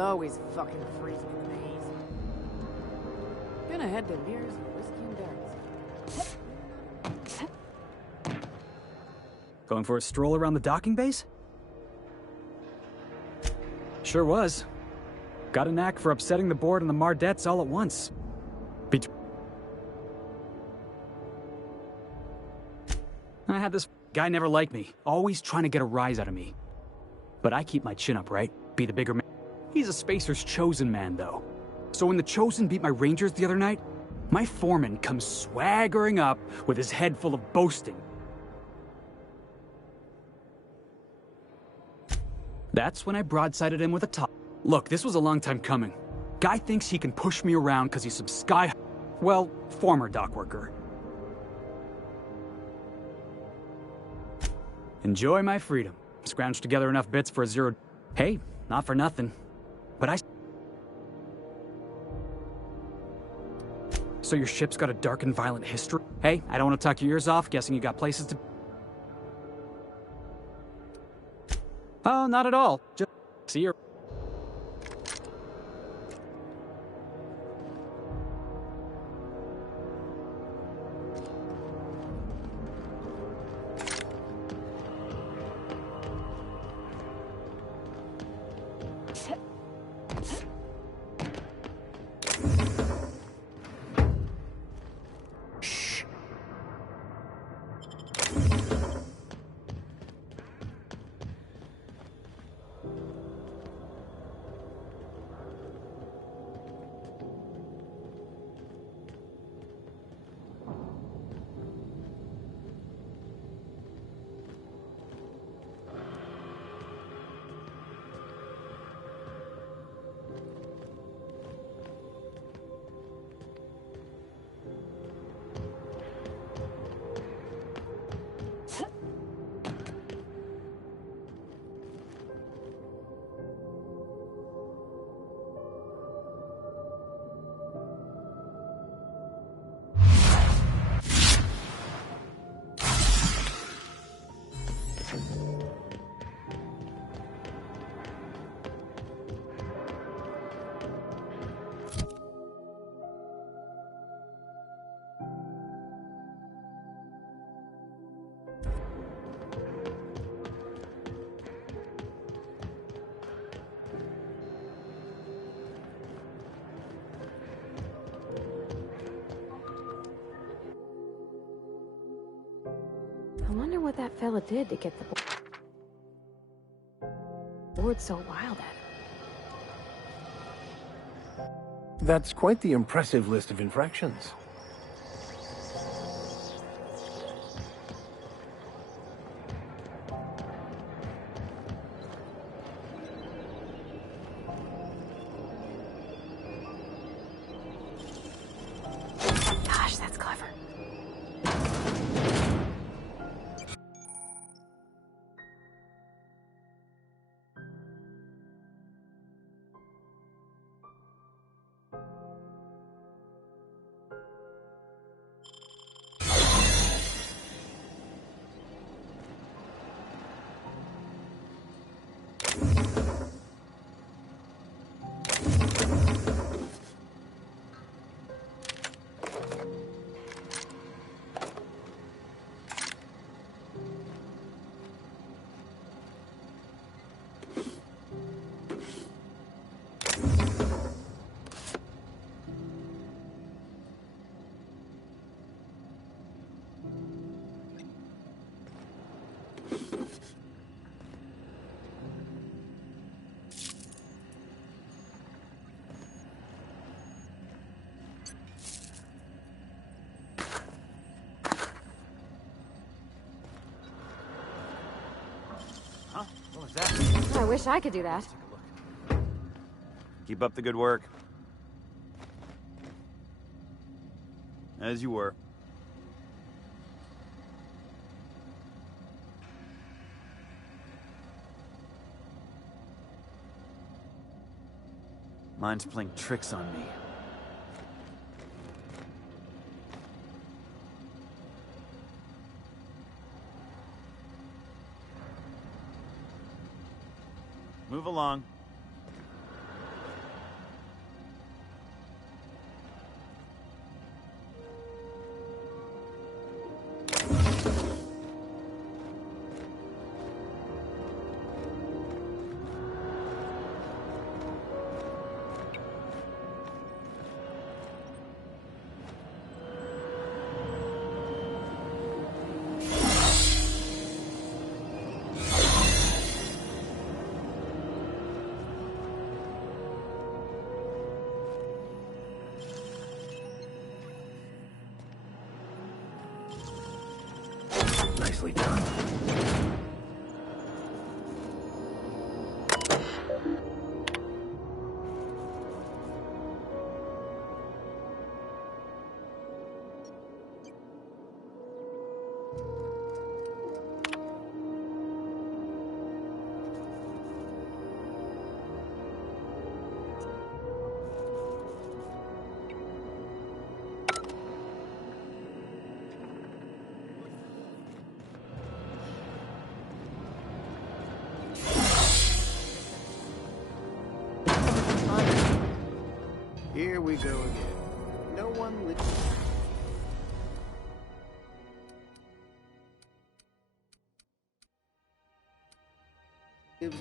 always fucking freezing in the haze. Gonna head to Lear's Whiskey and Berries. Going for a stroll around the docking base? Sure was. Got a knack for upsetting the board and the Mardettes all at once. I had this guy never liked me, always trying to get a rise out of me. But I keep my chin up, right? Be the bigger man. He's a Spacer's chosen man, though. So when the Chosen beat my Rangers the other night, my foreman comes swaggering up with his head full of boasting. That's when I broadsided him with a top. Look, this was a long time coming. Guy thinks he can push me around because he's some well, former dock worker. Enjoy my freedom. Scrounged together enough bits for a zero. Hey, not for nothing. But So your ship's got a dark and violent history? Hey, I don't want to talk your ears off, guessing you got places to... Oh, not at all. Just see you. I wonder what that fella did to get the board so wild at him. That's quite the impressive list of infractions. Gosh, that's clever. What was that? I wish I could do that. Keep up the good work. As you were. Mine's playing tricks on me. Move along. Nicely done. Here we go again. No one lives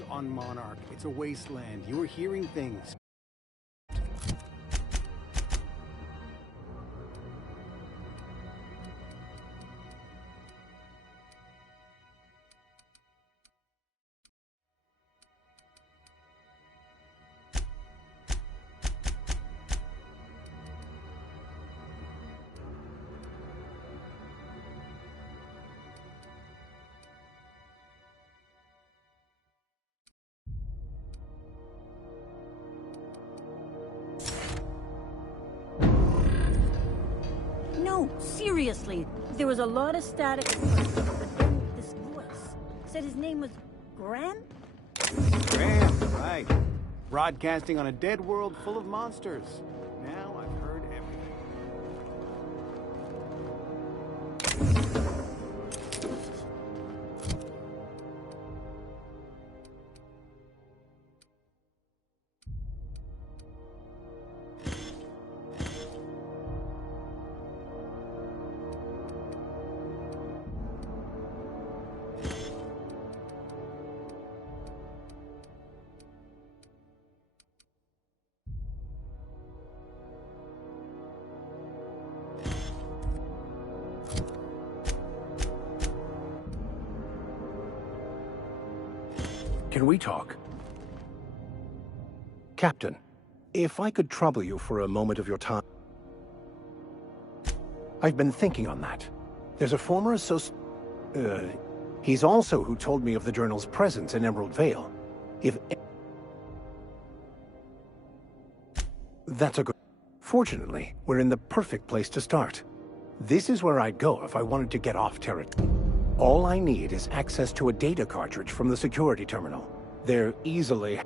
on Monarch. It's a wasteland. You're hearing things. No, seriously. There was a lot of static. But then this voice said his name was Gran? Graham, right. Broadcasting on a dead world full of monsters. Now I've heard everything. Can we talk? Captain, if I could trouble you for a moment of your time. I've been thinking on that. There's a former he's also who told me of the journal's presence in Emerald Vale. That's a good... Fortunately, we're in the perfect place to start. This is where I'd go if I wanted to get off territory. All I need is access to a data cartridge from the security terminal. They're easily...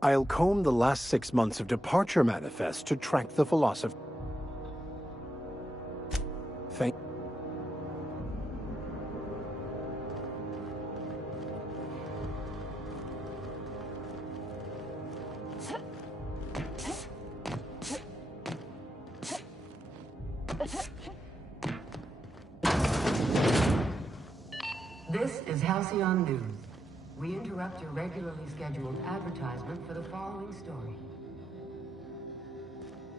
I'll comb the last 6 months of departure manifest to track the philosophy. Thank... This is Halcyon News. We interrupt your regularly scheduled advertisement for the following story.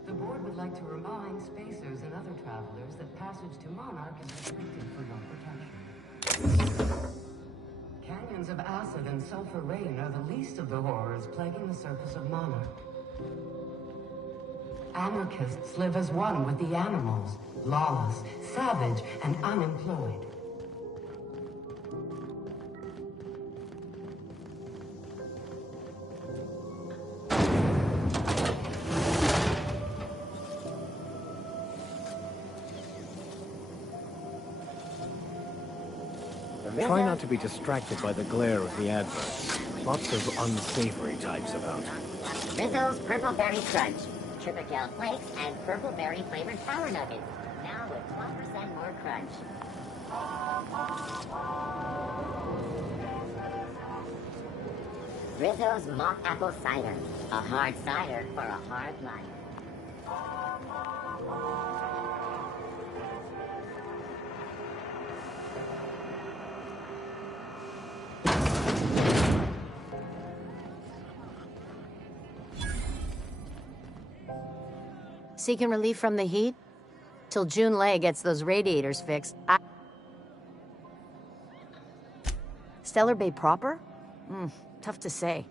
The board would like to remind spacers and other travelers that passage to Monarch is restricted for your protection. Canyons of acid and sulfur rain are the least of the horrors plaguing the surface of Monarch. Anarchists live as one with the animals, lawless, savage, and unemployed. Try not to be distracted by the glare of the adverts. Lots of unsavory types about. Rizzo's Purple Berry Crunch, Triple Gel Flakes, and Purple Berry flavored Power Nuggets. Now with 12% more crunch. Rizzo's Mock Apple Cider, a hard cider for a hard life. Seeking relief from the heat? Till June Lay gets those radiators fixed, Stellar Bay proper? Tough to say.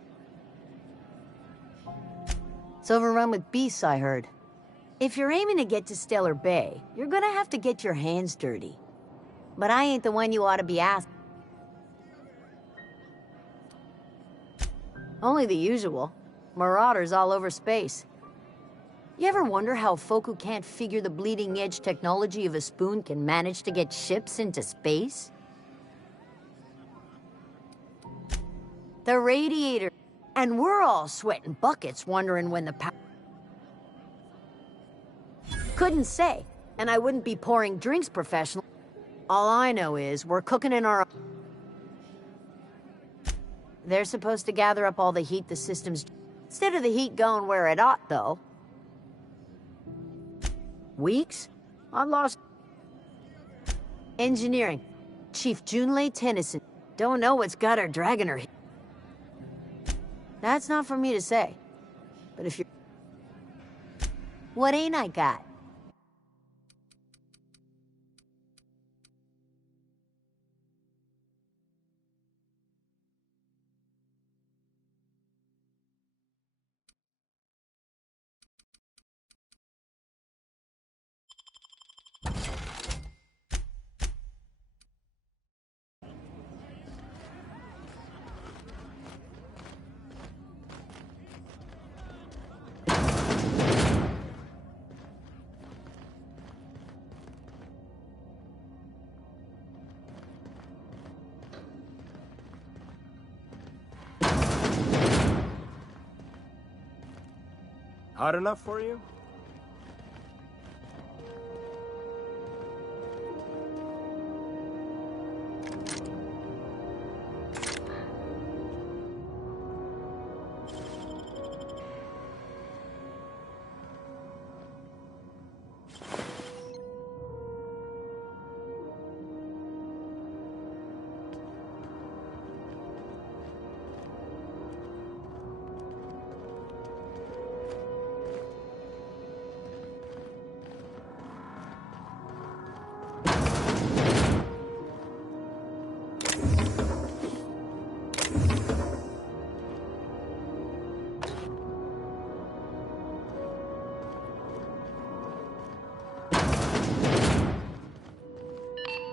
It's overrun with beasts, I heard. If you're aiming to get to Stellar Bay, you're gonna have to get your hands dirty. But I ain't the one you ought to be asking. Only the usual. Marauders all over space. You ever wonder how folk who can't figure the bleeding edge technology of a spoon can manage to get ships into space? The Radiator. And we're all sweating buckets wondering when the power... Couldn't say, and I wouldn't be pouring drinks professionally. All I know is we're cooking in our... They're supposed to gather up all the heat the system's... Instead of the heat going where it ought, though. Weeks? I lost... Engineering. Chief Junlei Tennyson. Don't know what's got her dragging her... That's not for me to say. But if you're... What ain't I got? Hot enough for you?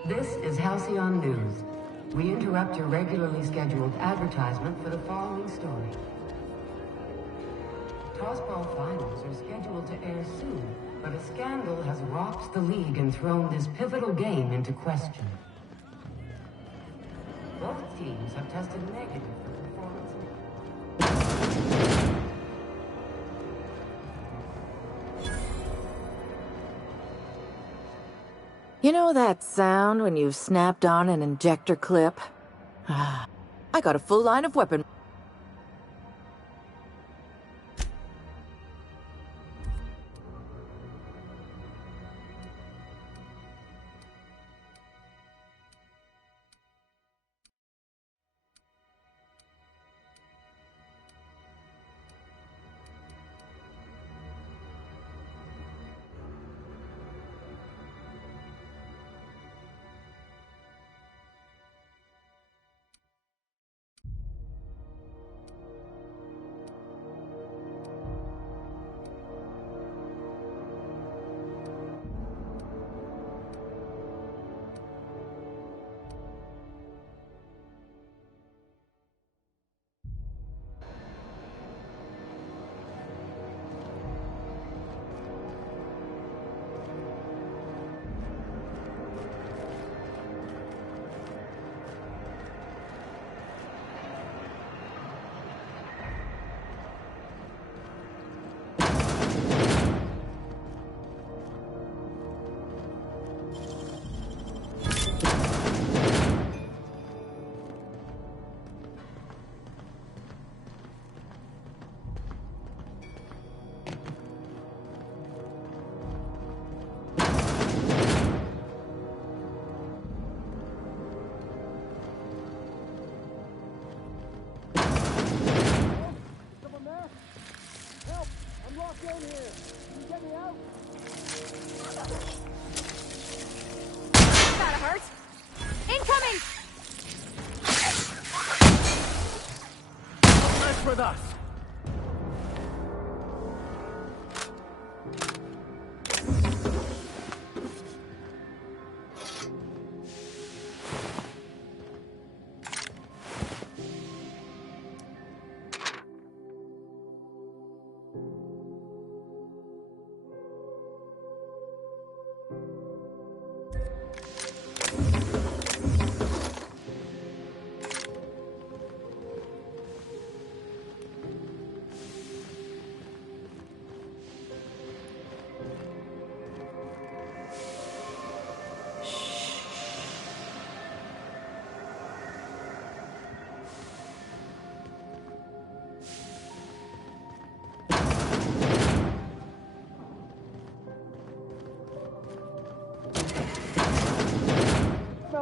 This is Halcyon News. We interrupt your regularly scheduled advertisement for the following story. Tossball finals are scheduled to air soon, but a scandal has rocked the league and thrown this pivotal game into question. Both teams have tested negative for performance. You know that sound when you've snapped on an injector clip? I got a full line of weapon.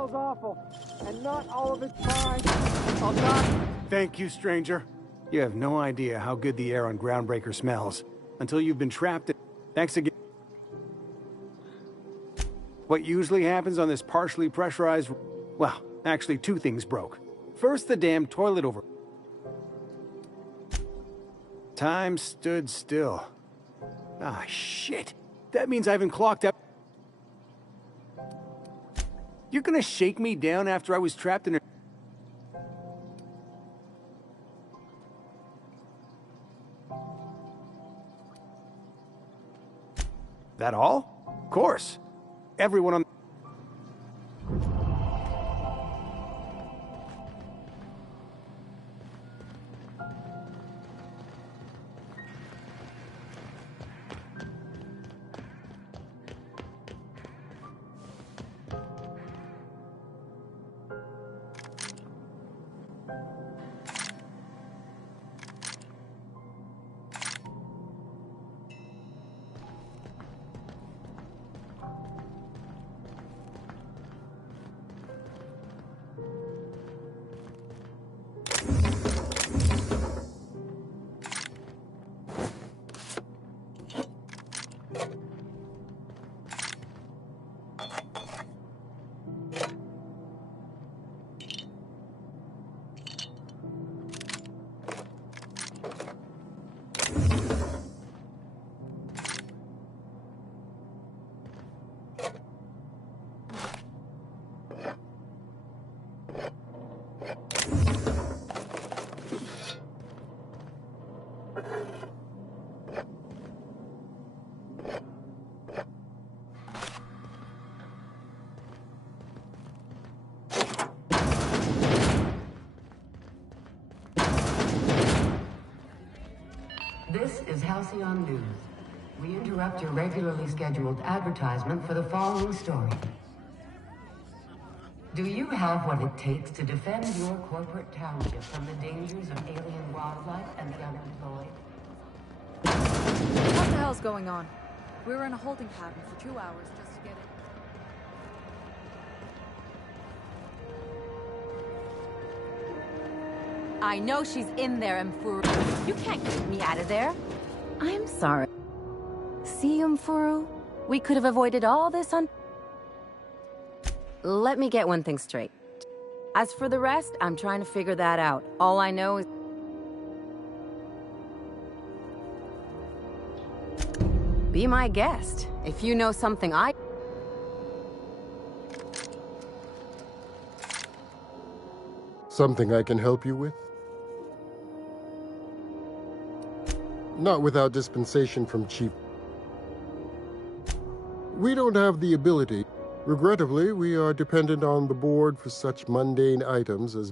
smells awful, and not all of it's fine. I'll die. Thank you, stranger. You have no idea how good the air on Groundbreaker smells until you've been trapped in... Thanks again. What usually happens on this partially pressurized... Well, actually 2 things broke. First, the damn toilet over... Time stood still. Ah, shit. That means I haven't clocked up. You're gonna shake me down after I was trapped in a... That all? Of course. Everyone on... This is Halcyon News. We interrupt your regularly scheduled advertisement for the following story. Do you have what it takes to defend your corporate township from the dangers of alien wildlife and the unemployed? What the hell's going on? We were in a holding pattern for 2 hours just to get it. I know she's in there, Mfuru. You can't keep me out of there. I'm sorry. See, Mfuru? We could have avoided all this on... Let me get one thing straight. As for the rest, I'm trying to figure that out. All I know is... Be my guest. If you know something I... Something I can help you with? Not without dispensation from Chief. We don't have the ability. Regrettably, we are dependent on the board for such mundane items as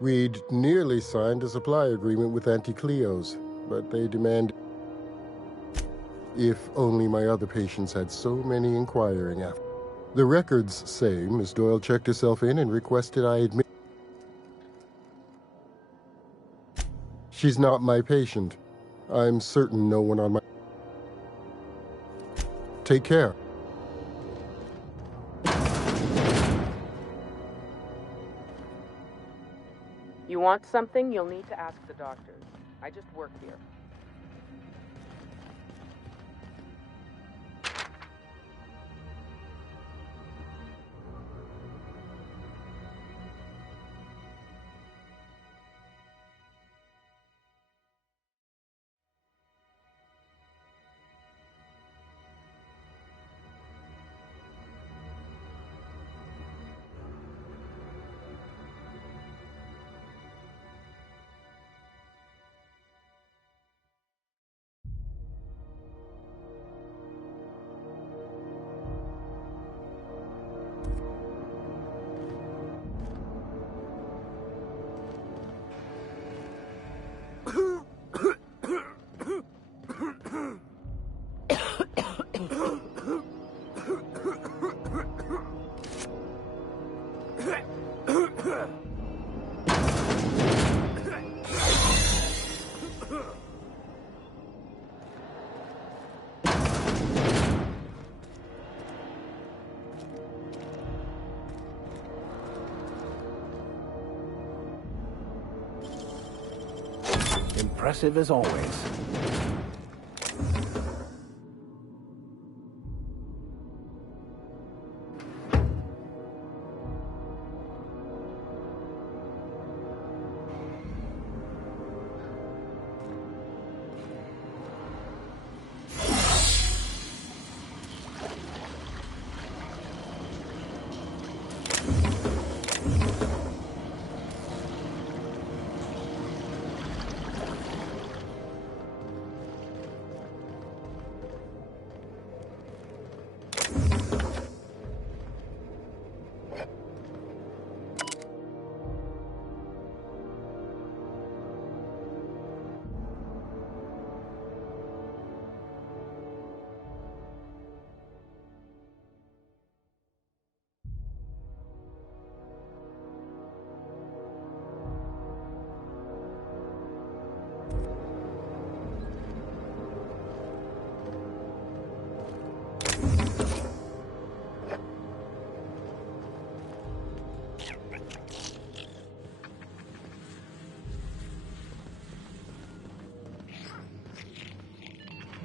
We'd nearly signed a supply agreement with Anti-Cleos, but they demand... If only my other patients had so many inquiring after. The records say Miss Doyle checked herself in and requested I admit... She's not my patient. I'm certain no one on my... Take care. You want something, you'll need to ask the doctors. I just work here. impressive as always.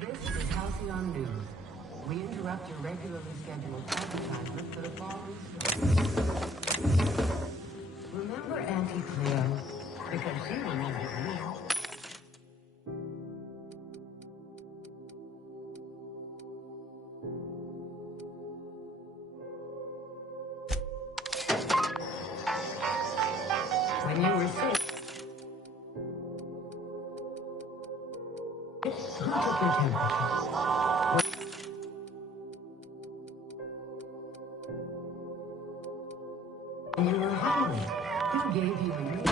This is Halcyon News. We interrupt your regularly scheduled advertisement for the following story. Remember Auntie Cleo? Because she remembers me. When you were sick, who took your temperature? When you were hungry, who gave you a meal?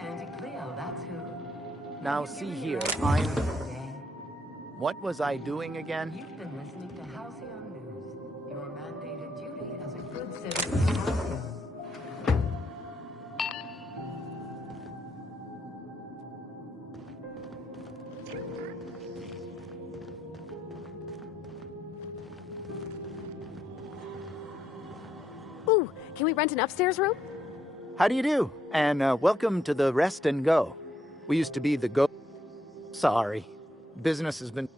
Auntie Cleo, that's who. Now see here, What was I doing again? You've been listening to Halcyon News. Your mandated duty as a good citizen of Halcyon. Ooh, can we rent an upstairs room? How do you do? And welcome to the Rest and Go. We used to be the Go... Sorry. Business has been...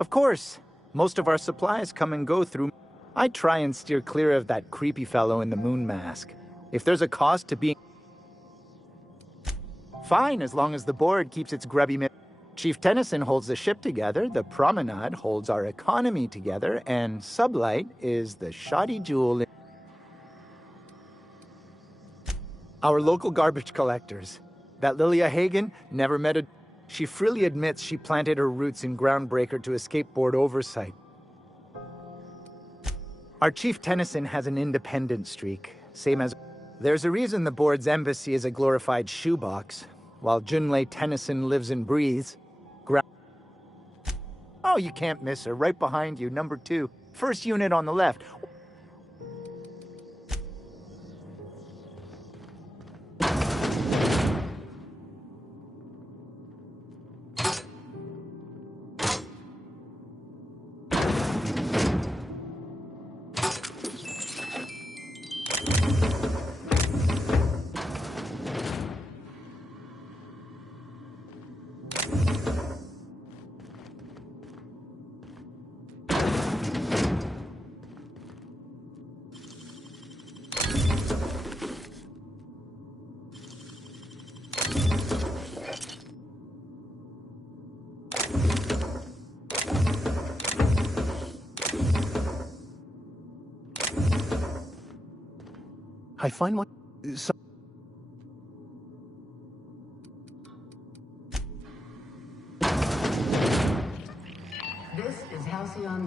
Of course. Most of our supplies come and go through... I try and steer clear of that creepy fellow in the moon mask. If there's a cost to being... Fine, as long as the board keeps its grubby... Chief Tennyson holds the ship together, the Promenade holds our economy together, and Sublight is the shoddy jewel in... Our local garbage collectors. That Lilia Hagen never met a... She freely admits she planted her roots in Groundbreaker to escape board oversight. Our Chief Tennyson has an independent streak, same as... There's a reason the board's embassy is a glorified shoebox, while Junlei Tennyson lives and breathes. Oh, you can't miss her. Right behind you, number 2. First unit on the left. I find my... This is Halcyon.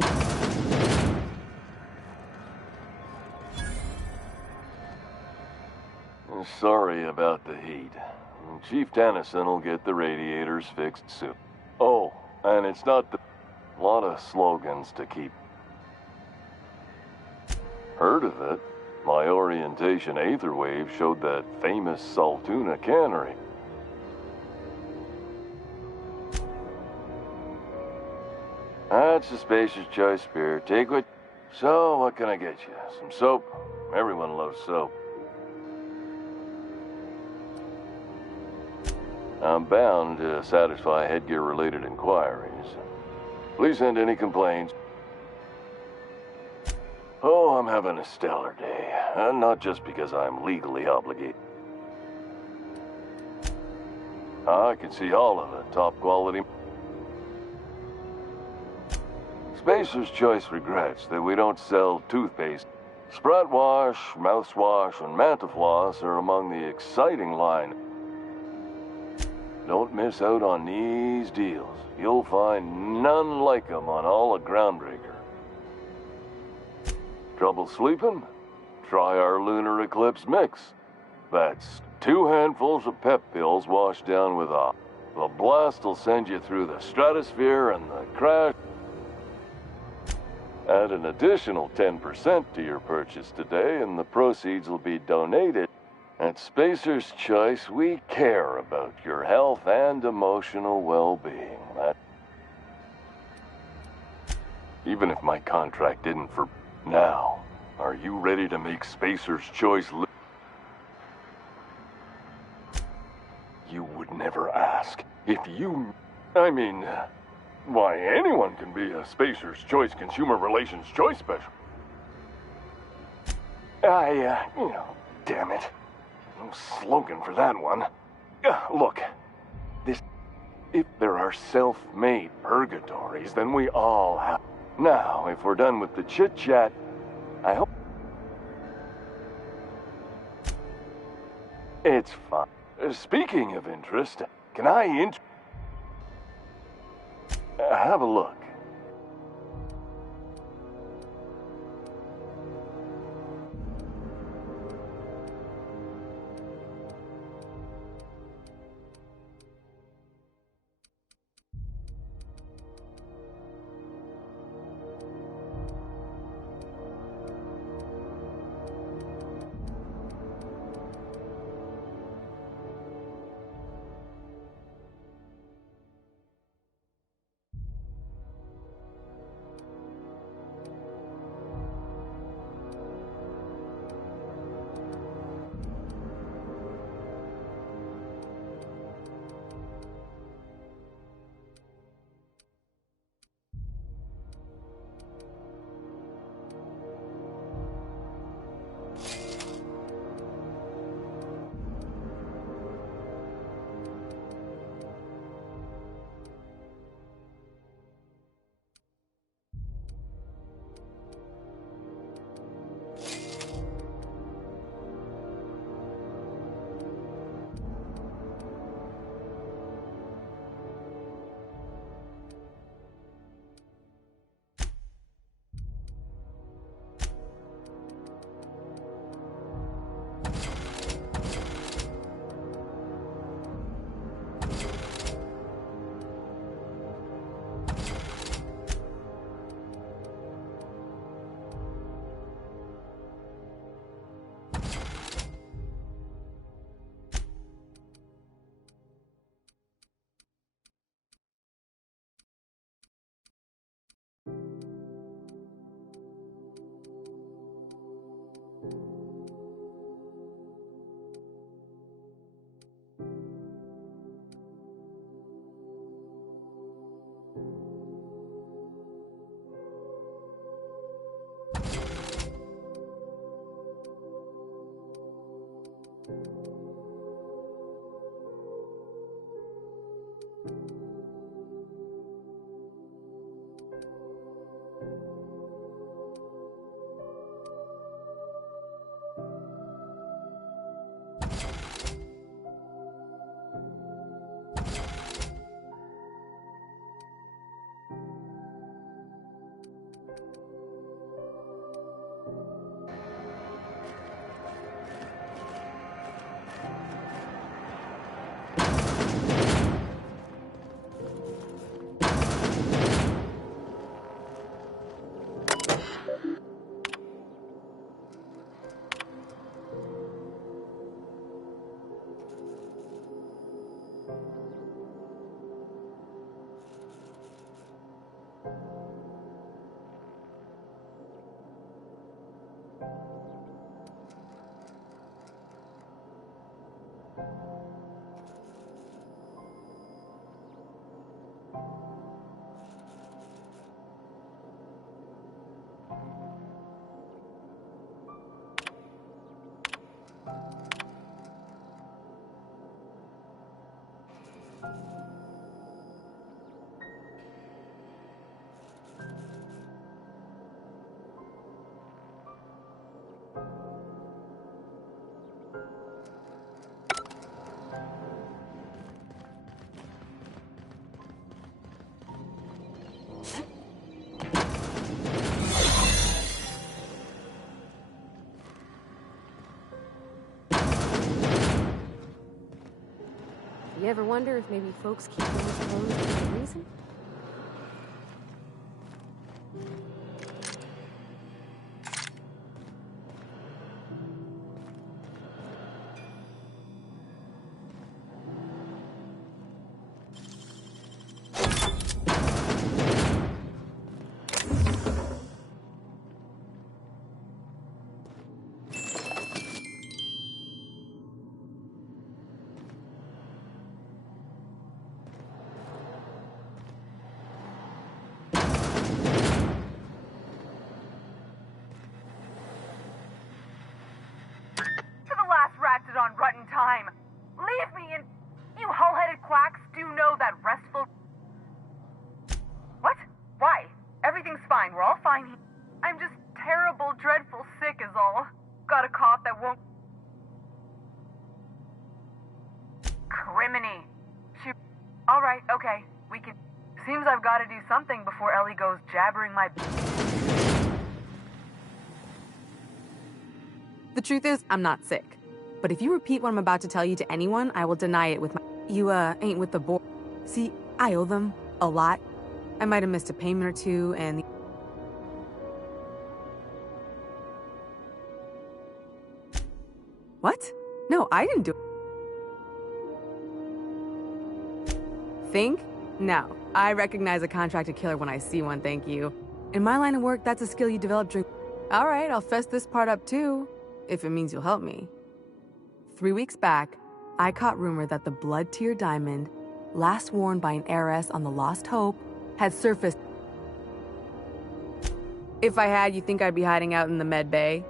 Sorry about the heat. Chief Tennyson will get the radiators fixed soon. Oh, and it's not the... lot of slogans to keep. Heard of it? My orientation aetherwave showed that famous Saltuna cannery. That's a spacious choice, Spear. Take what... So, what can I get you? Some soap? Everyone loves soap. I'm bound to satisfy headgear-related inquiries. Please send any complaints. Oh, I'm having a stellar day. And not just because I'm legally obligated. I can see all of it. Top quality. Spacer's Choice regrets that we don't sell toothpaste. Sprat Wash, Mouthwash, and Mantafloss are among the exciting line. Don't miss out on these deals. You'll find none like them on all of Groundbreaker. Trouble sleeping? Try our Lunar Eclipse mix. That's 2 handfuls of pep pills washed down with a... The blast will send you through the stratosphere and the crash. Add an additional 10% to your purchase today and the proceeds will be donated. At Spacer's Choice, we care about your health and emotional well-being. Even if my contract didn't for... Now, are you ready to make Spacer's Choice You would never ask. If you... I mean... Why, anyone can be a Spacer's Choice Consumer Relations Choice Special. Damn it. No slogan for that one. Look, if there are self-made purgatories, then we all have... Now, if we're done with the chit-chat, I hope... It's fine. Speaking of interest, can I have a look. You ever wonder if maybe folks keep doors closed for a reason? On rotten time. Leave me in. You hull-headed quacks do know that restful. What? Why? Everything's fine. We're all fine. I'm just terrible, dreadful sick is all. Got a cough that won't. Criminy. All right, okay. We can. Seems I've got to do something before Ellie goes jabbering my. The truth is, I'm not sick. But if you repeat what I'm about to tell you to anyone, I will deny it with my... You, ain't with the board. See, I owe them a lot. I might have missed a payment or two, and... What? No, I didn't do it. Think? No. I recognize a contracted killer when I see one, thank you. In my line of work, that's a skill you develop during... Alright, I'll fess this part up too, if it means you'll help me. 3 weeks back, I caught rumor that the Blood Tier diamond, last worn by an heiress on the Lost Hope, had surfaced. If I had, you think I'd be hiding out in the med bay?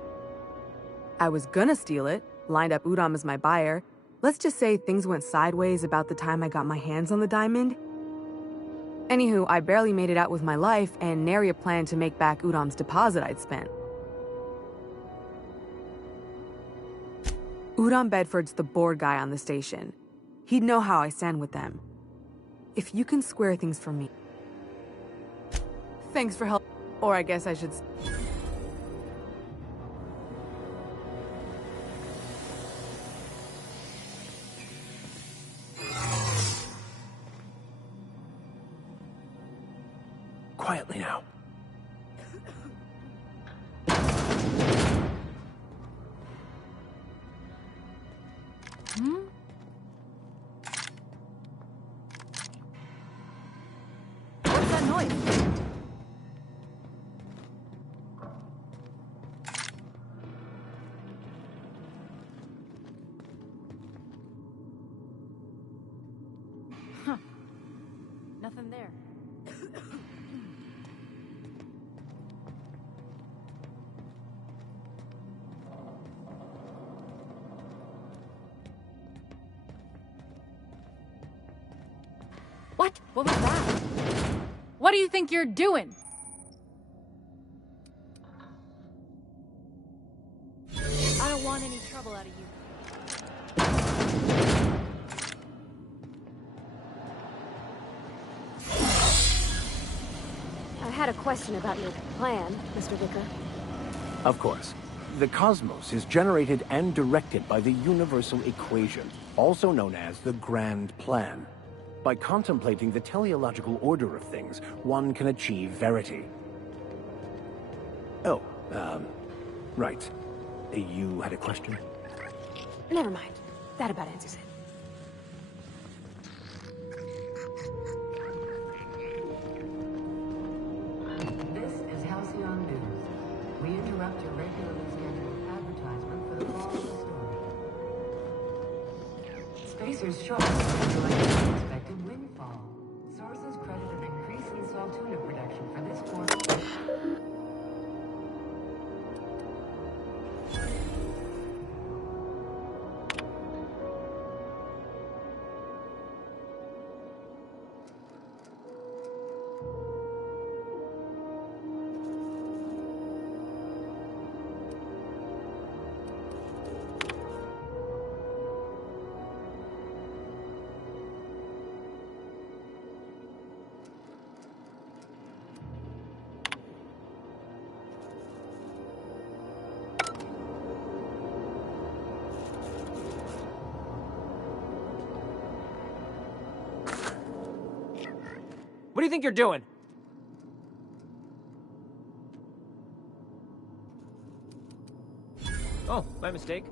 I was gonna steal it, lined up Udom as my buyer. Let's just say things went sideways about the time I got my hands on the diamond. Anywho, I barely made it out with my life, and nary a plan to make back Udom's deposit I'd spent. Udom Bedford's the board guy on the station. He'd know how I stand with them. If you can square things for me... Thanks for help. Or I guess I should... Quietly now. What's that noise? Huh. Nothing there. What? What was that? What do you think you're doing? I don't want any trouble out of you. I had a question about your plan, Mr. Vicker. Of course. The cosmos is generated and directed by the universal equation, also known as the Grand Plan. By contemplating the teleological order of things, one can achieve verity. Oh, right. You had a question? Never mind. That about answers it. This is Halcyon News. We interrupt your regularly scheduled advertisement for the following story. Spacers Sharp is enjoying an unexpected windfall. Sources credit an increase in Saltuna production for this quarter. What do you think you're doing? Oh, my mistake.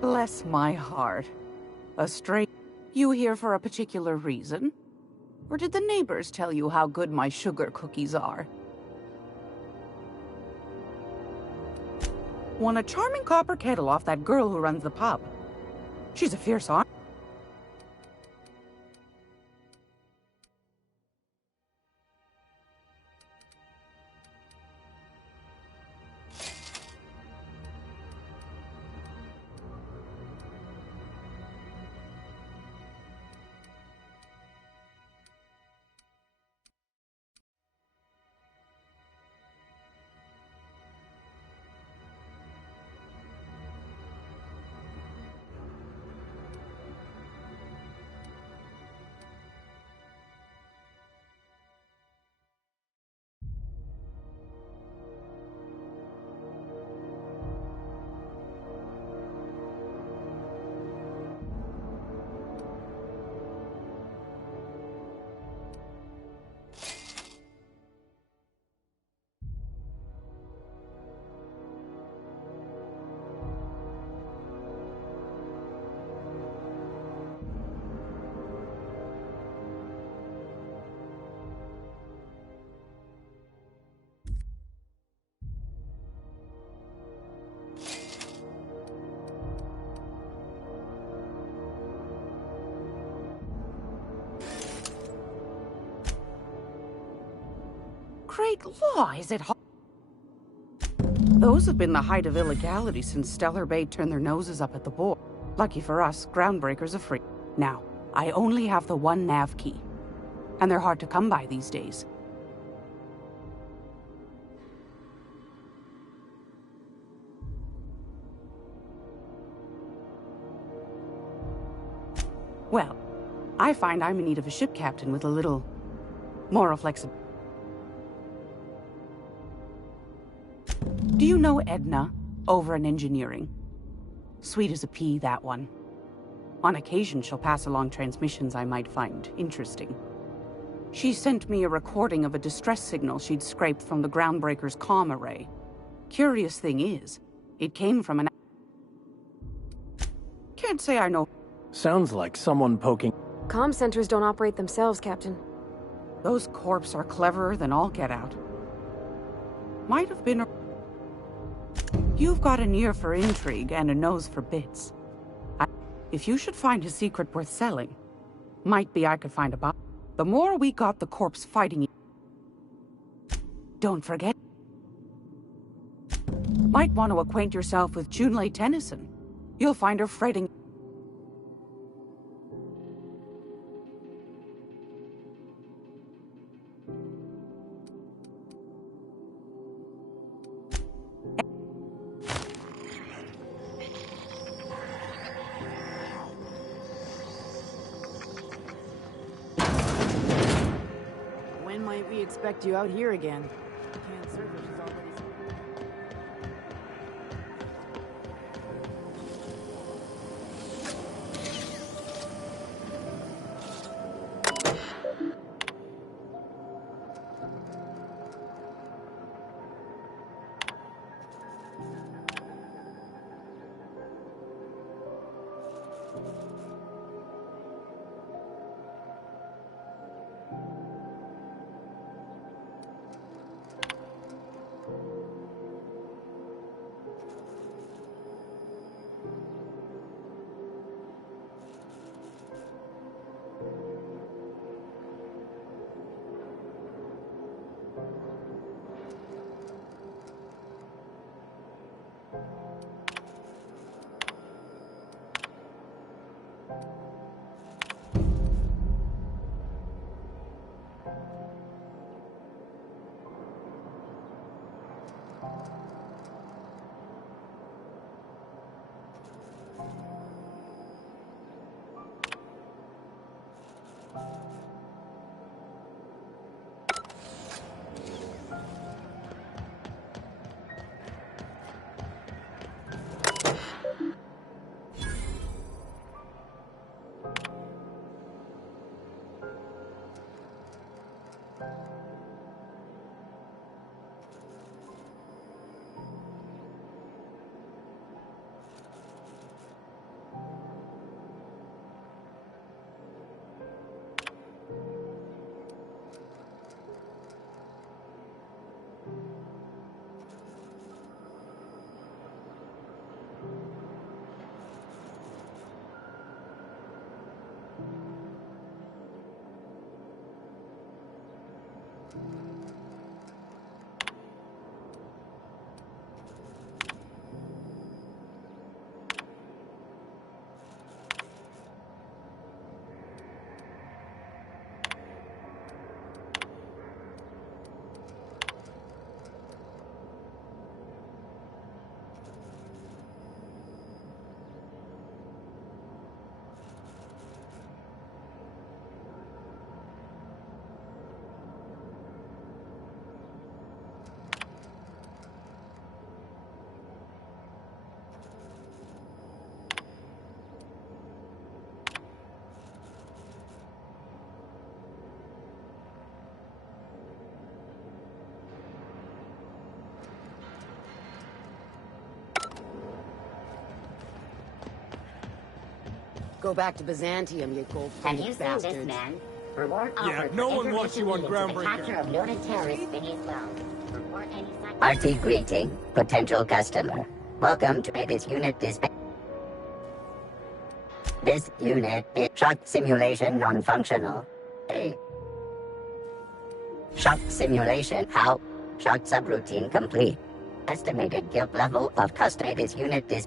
Bless my heart. A stray... You here for a particular reason? Or did the neighbors tell you how good my sugar cookies are? Won a charming copper kettle off that girl who runs the pub. She's a fierce arm. Great law, is it hard? Those have been the height of illegality since Stellar Bay turned their noses up at the board. Lucky for us, Groundbreakers are free. Now, I only have the one nav key. And they're hard to come by these days. Well, I find I'm in need of a ship captain with a little moral flexibility. Do you know Edna, over in engineering? Sweet as a pea, that one. On occasion, she'll pass along transmissions I might find interesting. She sent me a recording of a distress signal she'd scraped from the Groundbreaker's comm array. Curious thing is, it came from an... Can't say I know... Sounds like someone poking... Comm centers don't operate themselves, Captain. Those corps are cleverer than all get out. Might have been a... You've got an ear for intrigue and a nose for bits. If you should find a secret worth selling, might be I could find a buyer. The more we got the corpse fighting... Don't forget... Might want to acquaint yourself with Junlei Tennyson. You'll find her fretting... When might we expect you out here again? Can't service is already... Go back to Byzantium, you Have you cold-faced seen this bastards. man? Reward Yeah, offered no for one wants you on information leading to the Groundbreaker. capture of noted terrorist Phineas Wells. Report any RT greeting, potential customer. Welcome to this unit dispatch. This unit is shock simulation non-functional. Shock simulation, how? Shock subroutine complete. Estimated guilt level of customer. This unit is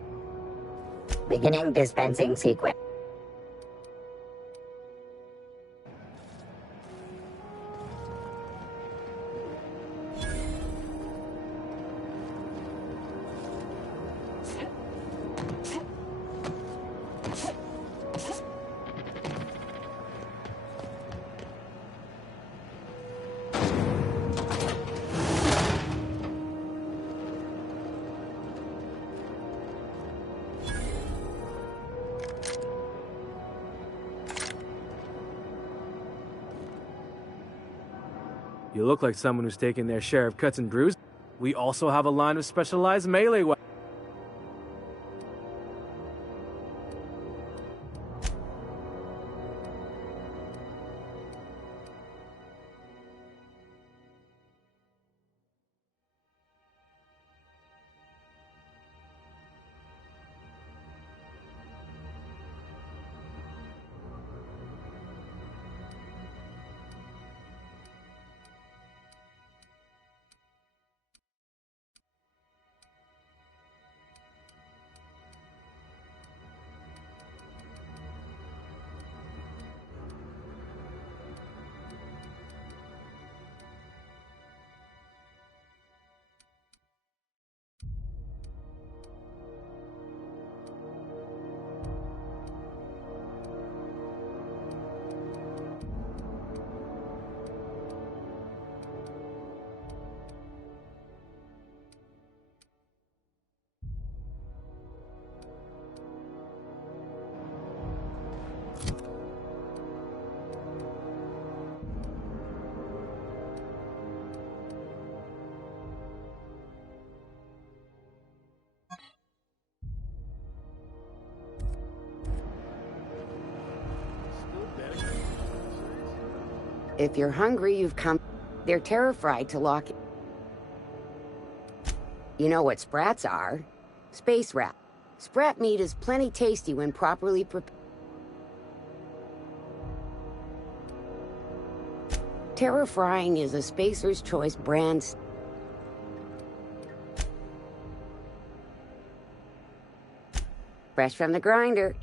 beginning dispensing sequence. You look like someone who's taken their share of cuts and bruises. We also have a line of specialized melee weapons. If you're hungry, you've come. They're terrified to lock it. You know what sprats are? Space rat. Sprat meat is plenty tasty when properly prepared. Terror Frying is a Spacer's Choice brand. Fresh from the grinder.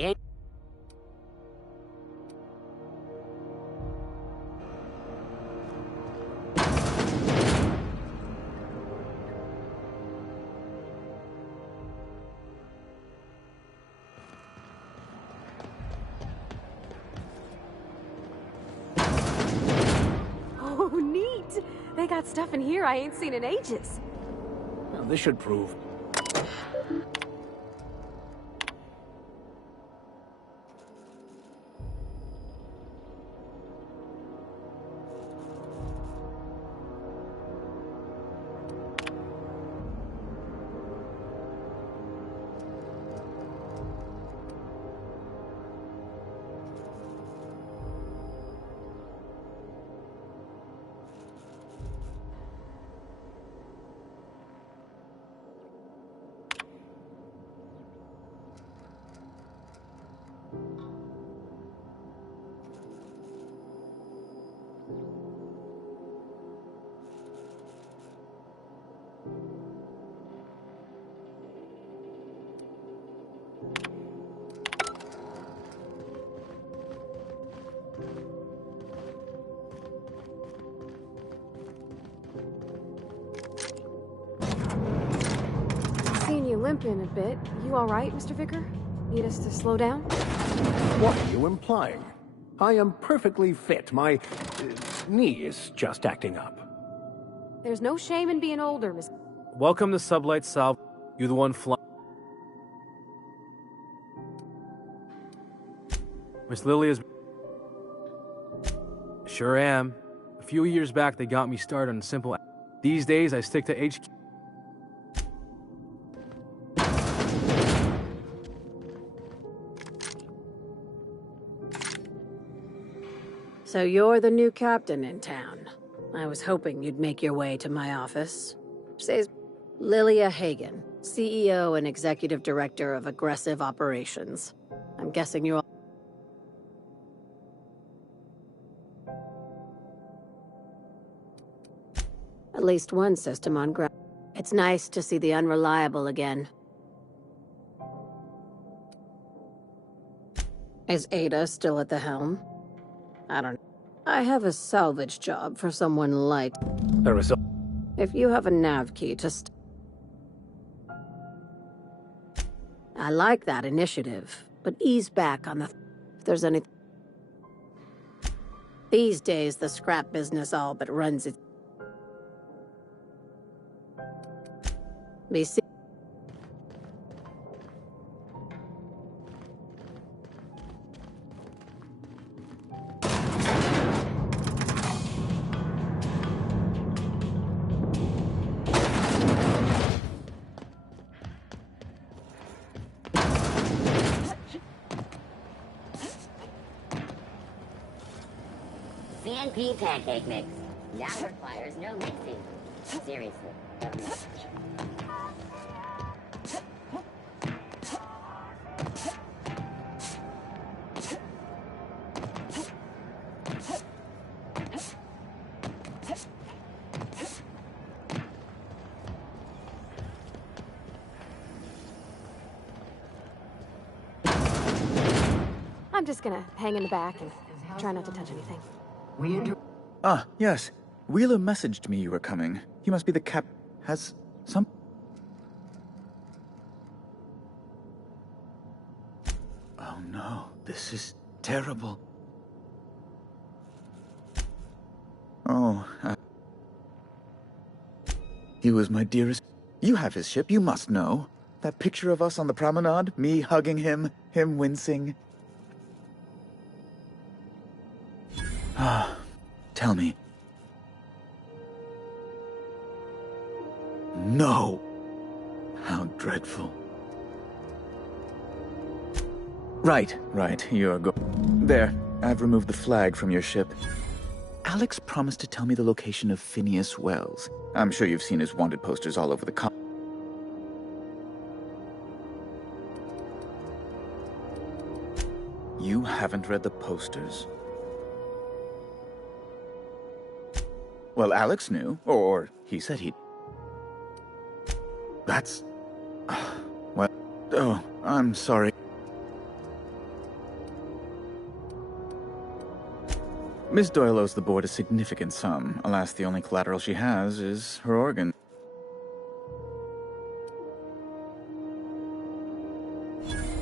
Oh, neat. They got stuff in here I ain't seen in ages. Now, this should prove. Seeing you limping a bit. You all right, Mr. Vicar? Need us to slow down? What are you implying? I am perfectly fit. My knee is just acting up. There's no shame in being older, Miss... Welcome to Sublight Salv. You the one flying? Miss Lilia's... Sure am. A few years back, they got me started on simple... These days, I stick to HQ. So you're the new captain in town. I was hoping you'd make your way to my office. Says Lilia Hagen, CEO and Executive Director of Aggressive Operations. I'm guessing you're... At least one system on ground. It's nice to see the Unreliable again. Is Ada still at the helm? I don't know. I have a salvage job for someone light. There is a... If you have a nav key to I like that initiative, but ease back on the... If there's any... These days, the scrap business all but runs it. Be see... CNP pancake mix. Now requires no mixing. Seriously. I'm just gonna hang in the back and try not to touch anything. Ah, yes. Wheeler messaged me you were coming. He must be the cap... Has some... Oh no, this is terrible. Oh, he was my dearest... You have his ship, you must know. That picture of us on the promenade, me hugging him, him wincing. Ah, tell me. No! How dreadful. Right, you're There, I've removed the flag from your ship. Alex promised to tell me the location of Phineas Wells. I'm sure you've seen his wanted posters all over the You haven't read the posters? Well, Alex knew, or he said he'd... That's... Well... Oh, I'm sorry. Miss Doyle owes the board a significant sum. Alas, the only collateral she has is her organ.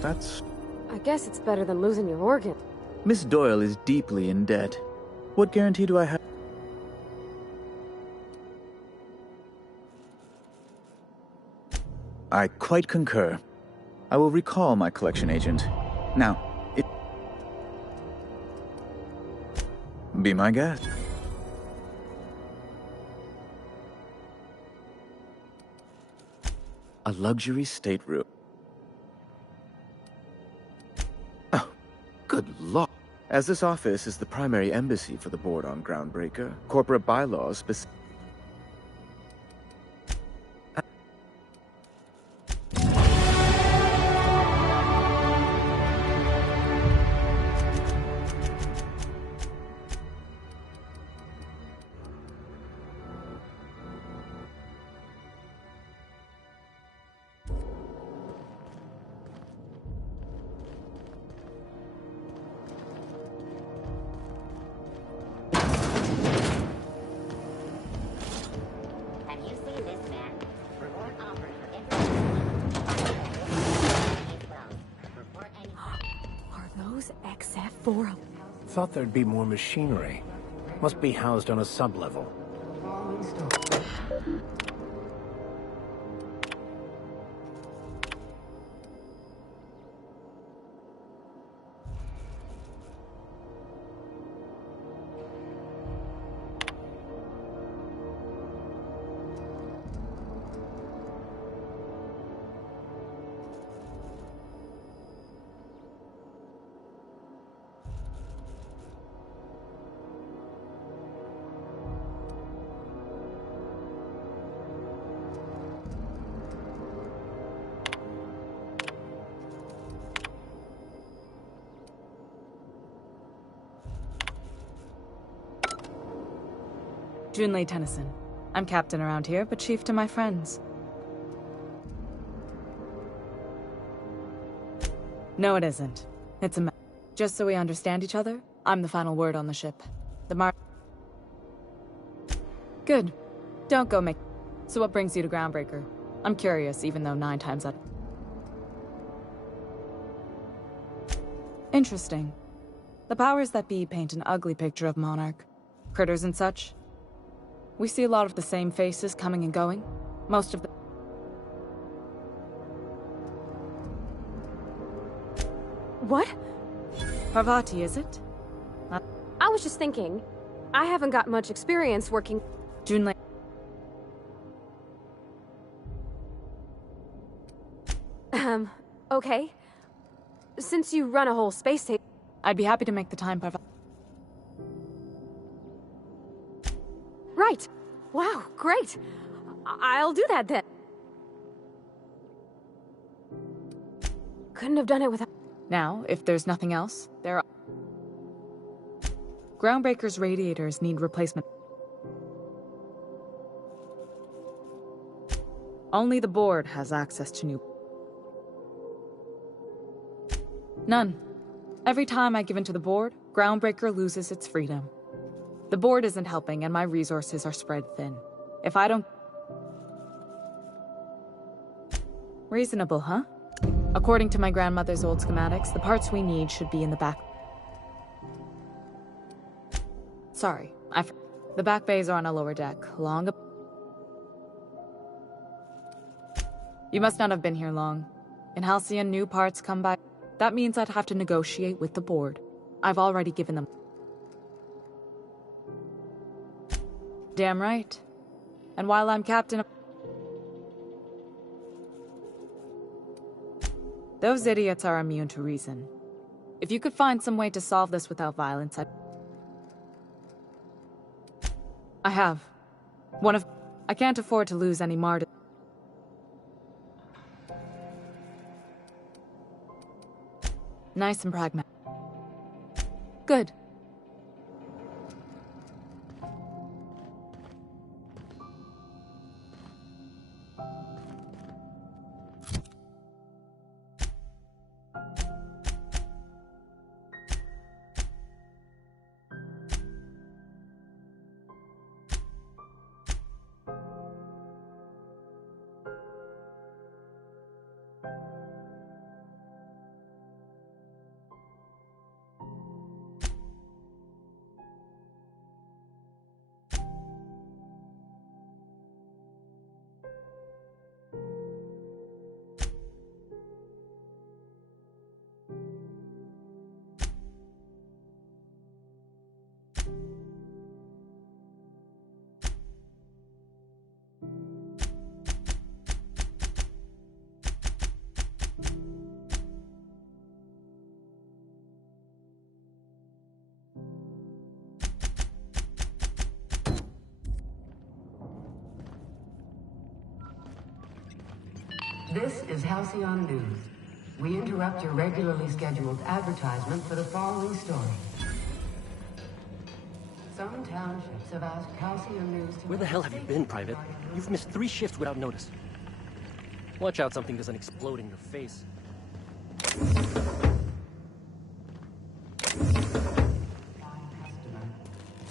That's... I guess it's better than losing your organ. Miss Doyle is deeply in debt. What guarantee do I have? I quite concur. I will recall my collection agent. Now, be my guest. A luxury stateroom. Oh, good lord. As this office is the primary embassy for the board on Groundbreaker, corporate bylaws XF4. Thought there'd be more machinery. Must be housed on a sublevel. Junlei Tennyson. I'm captain around here, but chief to my friends. No, it isn't. It's a just so we understand each other, I'm the final word on the ship. Good. Don't go make... So what brings you to Groundbreaker? I'm curious, even though 9 times out... Interesting. The powers that be paint an ugly picture of Monarch. Critters and such. We see a lot of the same faces coming and going. Most of the... What? Parvati, is it? I was just thinking. I haven't got much experience working... Junlei... Okay. Since you run a whole space station... I'd be happy to make the time, Parvati. Right. Wow, great. I'll do that then. Couldn't have done it without... Now, if there's nothing else, there are... Groundbreaker's radiators need replacement. Only the board has access to new... None. Every time I give in to the board, Groundbreaker loses its freedom. The board isn't helping, and my resources are spread thin. If I don't... Reasonable, huh? According to my grandmother's old schematics, the parts we need should be in the back... Sorry, the back bays are on a lower deck, long up... You must not have been here long. In Halcyon, new parts come by... That means I'd have to negotiate with the board. I've already given them... Damn right. And while I'm captain of... Those idiots are immune to reason. If you could find some way to solve this without violence, I have. I can't afford to lose any martyrs. Nice and pragmatic. Good. This is Halcyon News. We interrupt your regularly scheduled advertisement for the following story. Some townships have asked Halcyon News to... Where the hell have you been, Private? You've missed 3 shifts without notice. Watch out something doesn't explode in your face.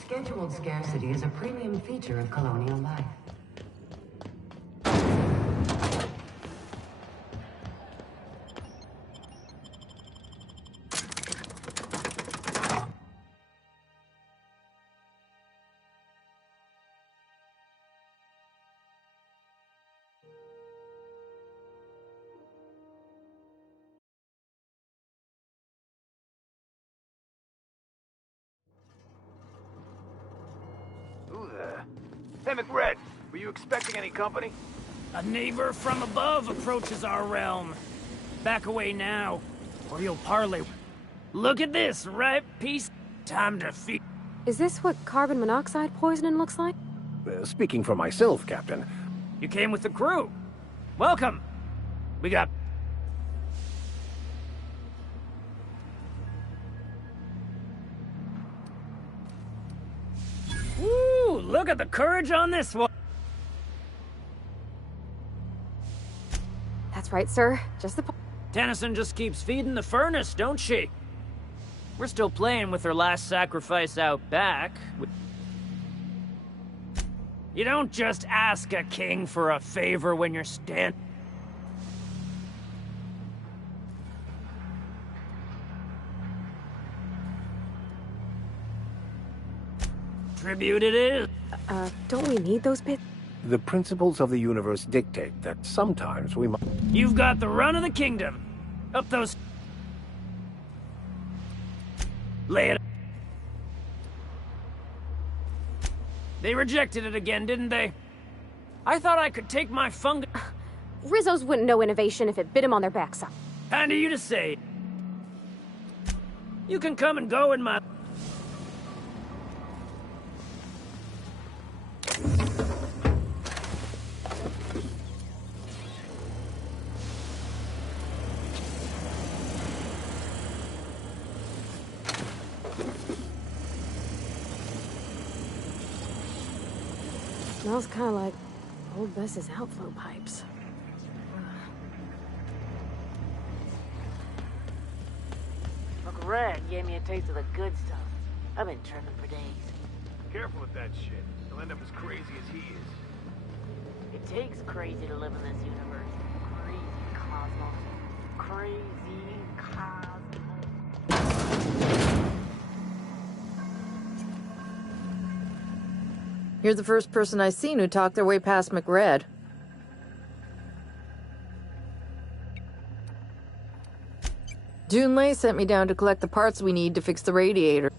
Scheduled scarcity is a premium feature of colonial life. Who the... Hey, McRed, were you expecting any company? A neighbor from above approaches our realm. Back away now, or you'll parley. Look at this, right piece? Time to feed. Is this what carbon monoxide poisoning looks like? Speaking for myself, Captain. You came with the crew. Welcome. We got... Woo! Look at the courage on this one. That's right, sir. Just the... Tennyson just keeps feeding the furnace, don't she? We're still playing with her last sacrifice out back. You don't just ask a king for a favor when you're Tribute it is. Don't we need those bits? The principles of the universe dictate that sometimes we must... You've got the run of the kingdom. Up those... Lay it... They rejected it again, didn't they? I thought I could take my fungus... Rizzos wouldn't know innovation if it bit him on their backside. Kind of you to say. You can come and go in my... Smells kind of like old Bess's outflow pipes. Uncle Red gave me a taste of the good stuff. I've been tripping for days. Careful with that shit. He'll end up as crazy as he is. It takes crazy to live in this universe. Crazy cosmos. Crazy cosmos. You're the first person I've seen who talked their way past McRed. Junlei sent me down to collect the parts we need to fix the radiator.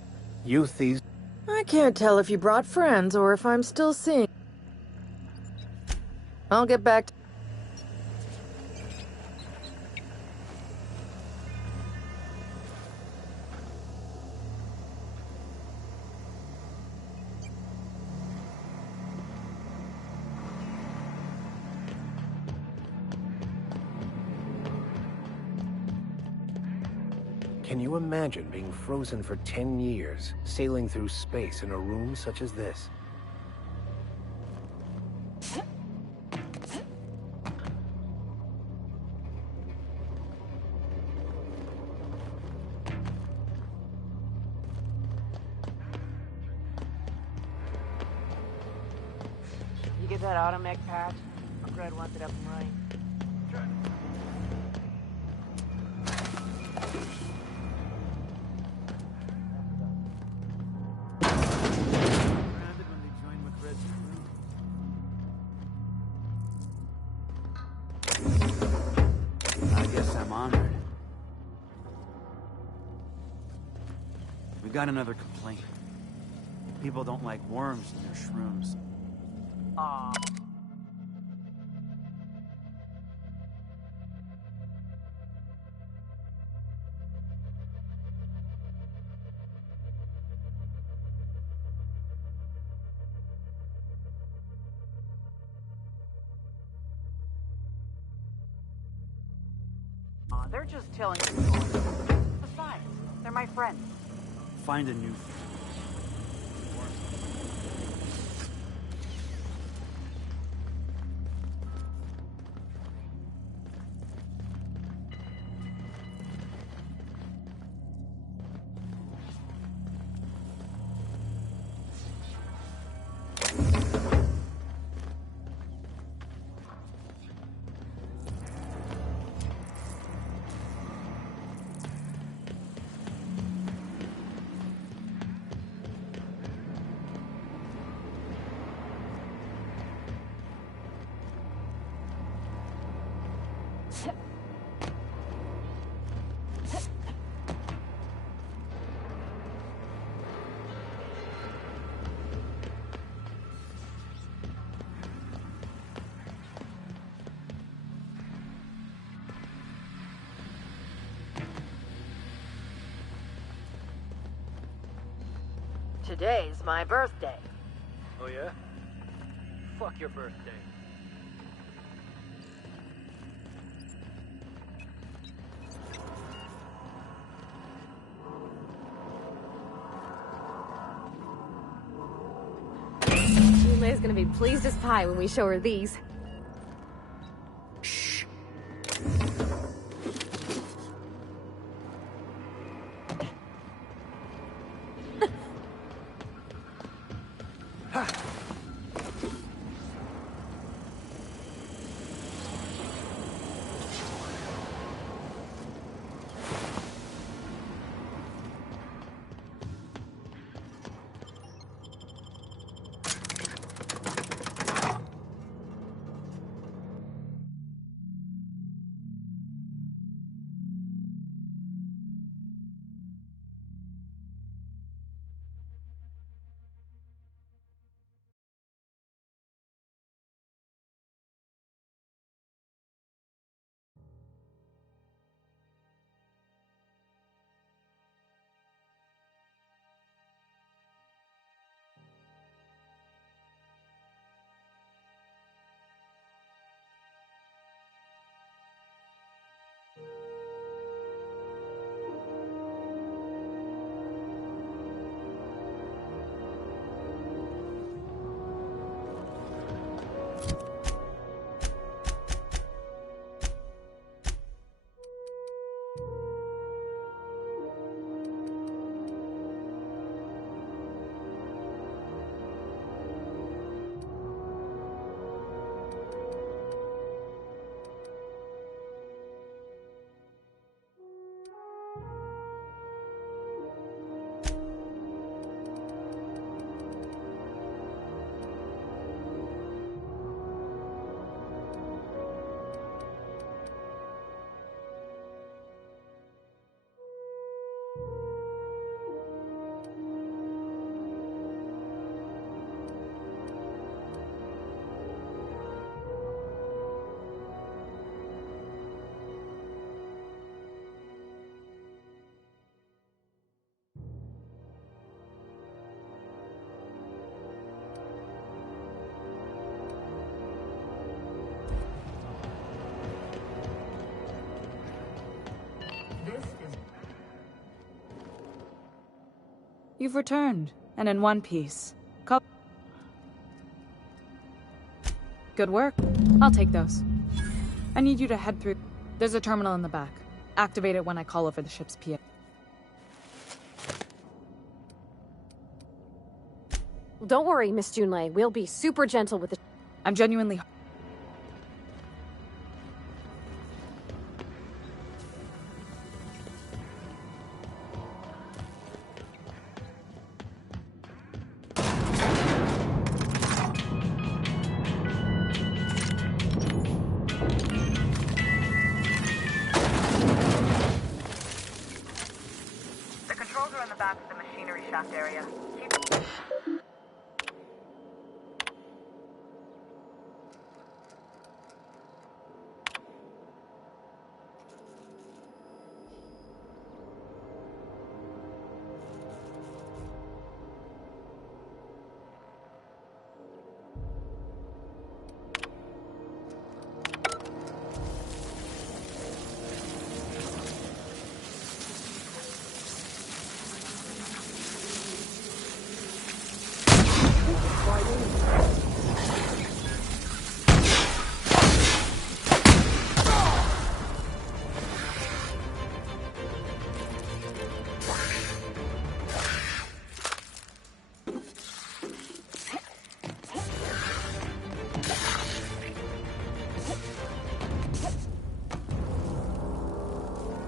You thieves... I can't tell if you brought friends or if I'm still seeing... I'll get back to... Can you imagine being frozen for 10 years, sailing through space in a room such as this? You get that automech patch? McRed wants it up and running. I guess I'm honored. We got another complaint. People don't like worms in their shrooms. Aw. Aw, they're just telling you stories. Besides, they're my friends. Find a new... Today's my birthday. Oh yeah? Fuck your birthday. Junlei's gonna be pleased as pie when we show her these. You've returned, and in one piece. Good work. I'll take those. I need you to head through. There's a terminal in the back. Activate it when I call over the ship's PA. Well, don't worry, Miss Junlei. We'll be super gentle with the... I'm genuinely... area.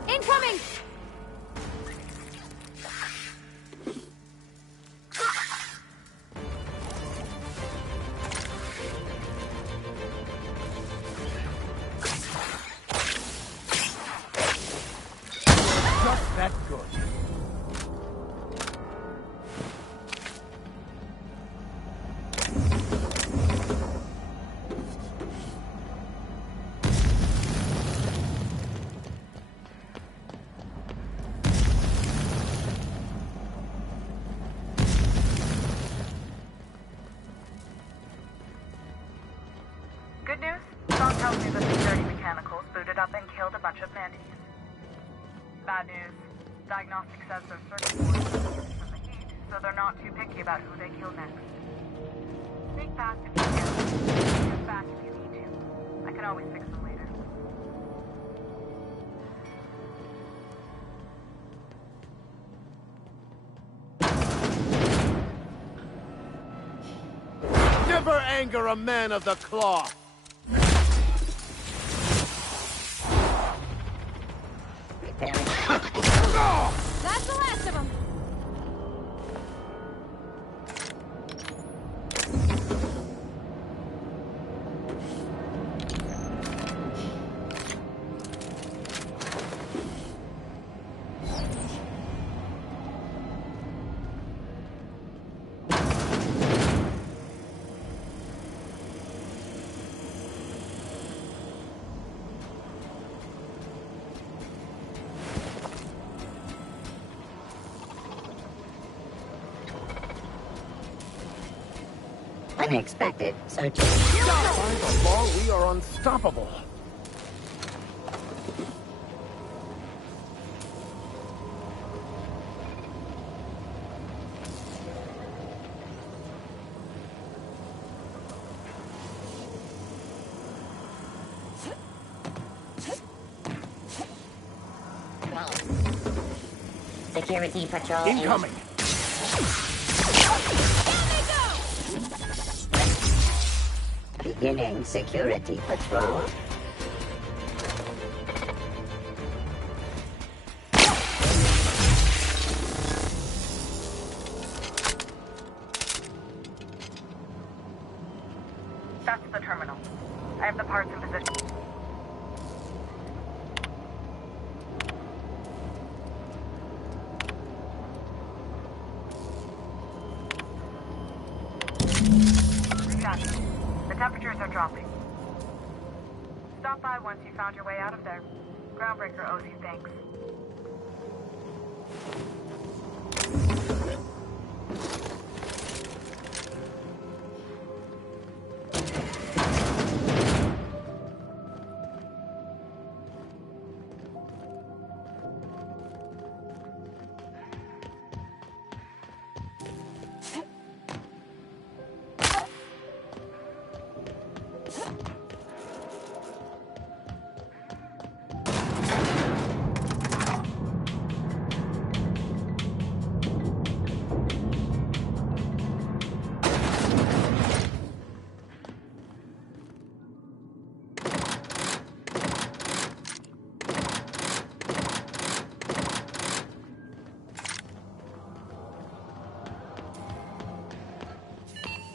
Incoming! Just that good. Good news? Sean tells me the security mechanicals booted up and killed a bunch of mantis. Bad news. Diagnostic says their circuit boards are immune from the heat, so they're not too picky about who they kill next. Sneak past if you can. Get back if you need to. I can always fix them later. Never anger a man of the cloth! That's the last of them! Unexpected searching. By the law, we are unstoppable. Security patrol incoming. Beginning security patrol. That's the terminal. I have the parts in position. Got it. The temperatures are dropping. Stop by once you found your way out of there. Groundbreaker owes you thanks.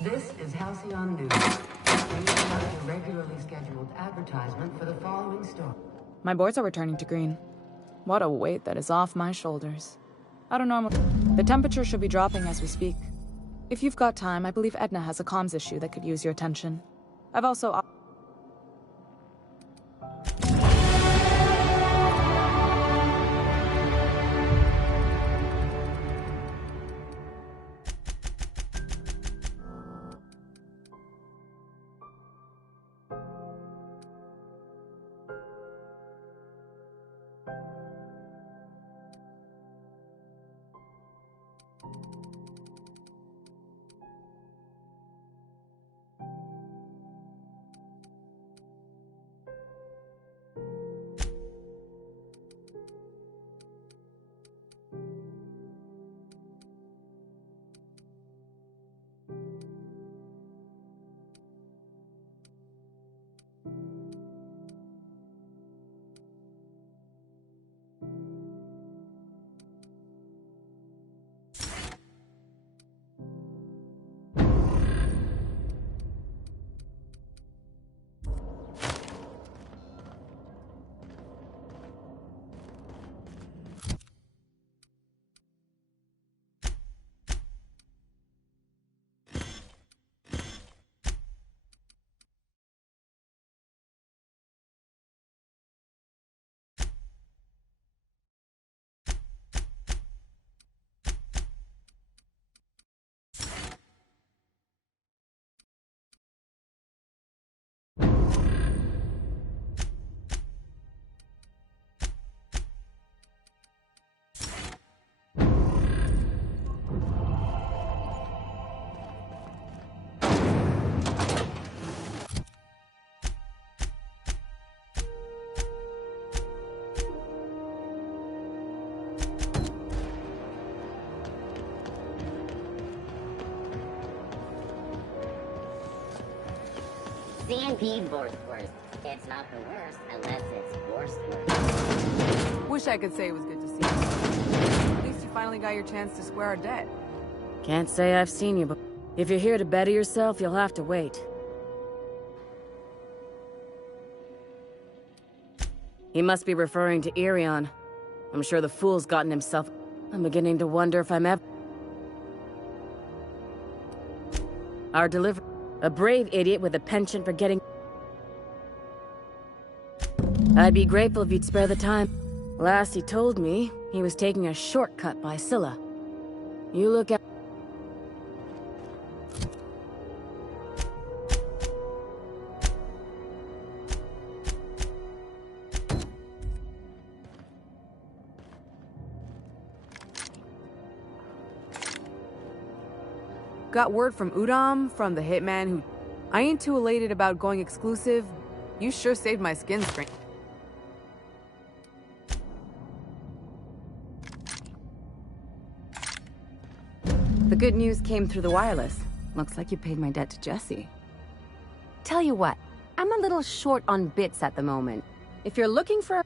This is Halcyon News. Please note your regularly scheduled advertisement for the following story. My boards are returning to green. What a weight that is off my shoulders. I don't normally... The temperature should be dropping as we speak. If you've got time, I believe Edna has a comms issue that could use your attention. I've also... CNP Borthworth. It's not the worst unless it's Borthworth. Wish I could say it was good to see you. At least you finally got your chance to square our debt. Can't say I've seen you, but if you're here to better yourself, you'll have to wait. He must be referring to Irion. I'm sure the fool's gotten himself... I'm beginning to wonder if I'm ever... Our delivery... A brave idiot with a penchant for getting... I'd be grateful if you'd spare the time. Last he told me, he was taking a shortcut by Scylla. You look at... Got word from Udom, from the hitman who... I ain't too elated about going exclusive. You sure saved my skin strength. The good news came through the wireless. Looks like you paid my debt to Jesse. Tell you what, I'm a little short on bits at the moment. If you're looking for...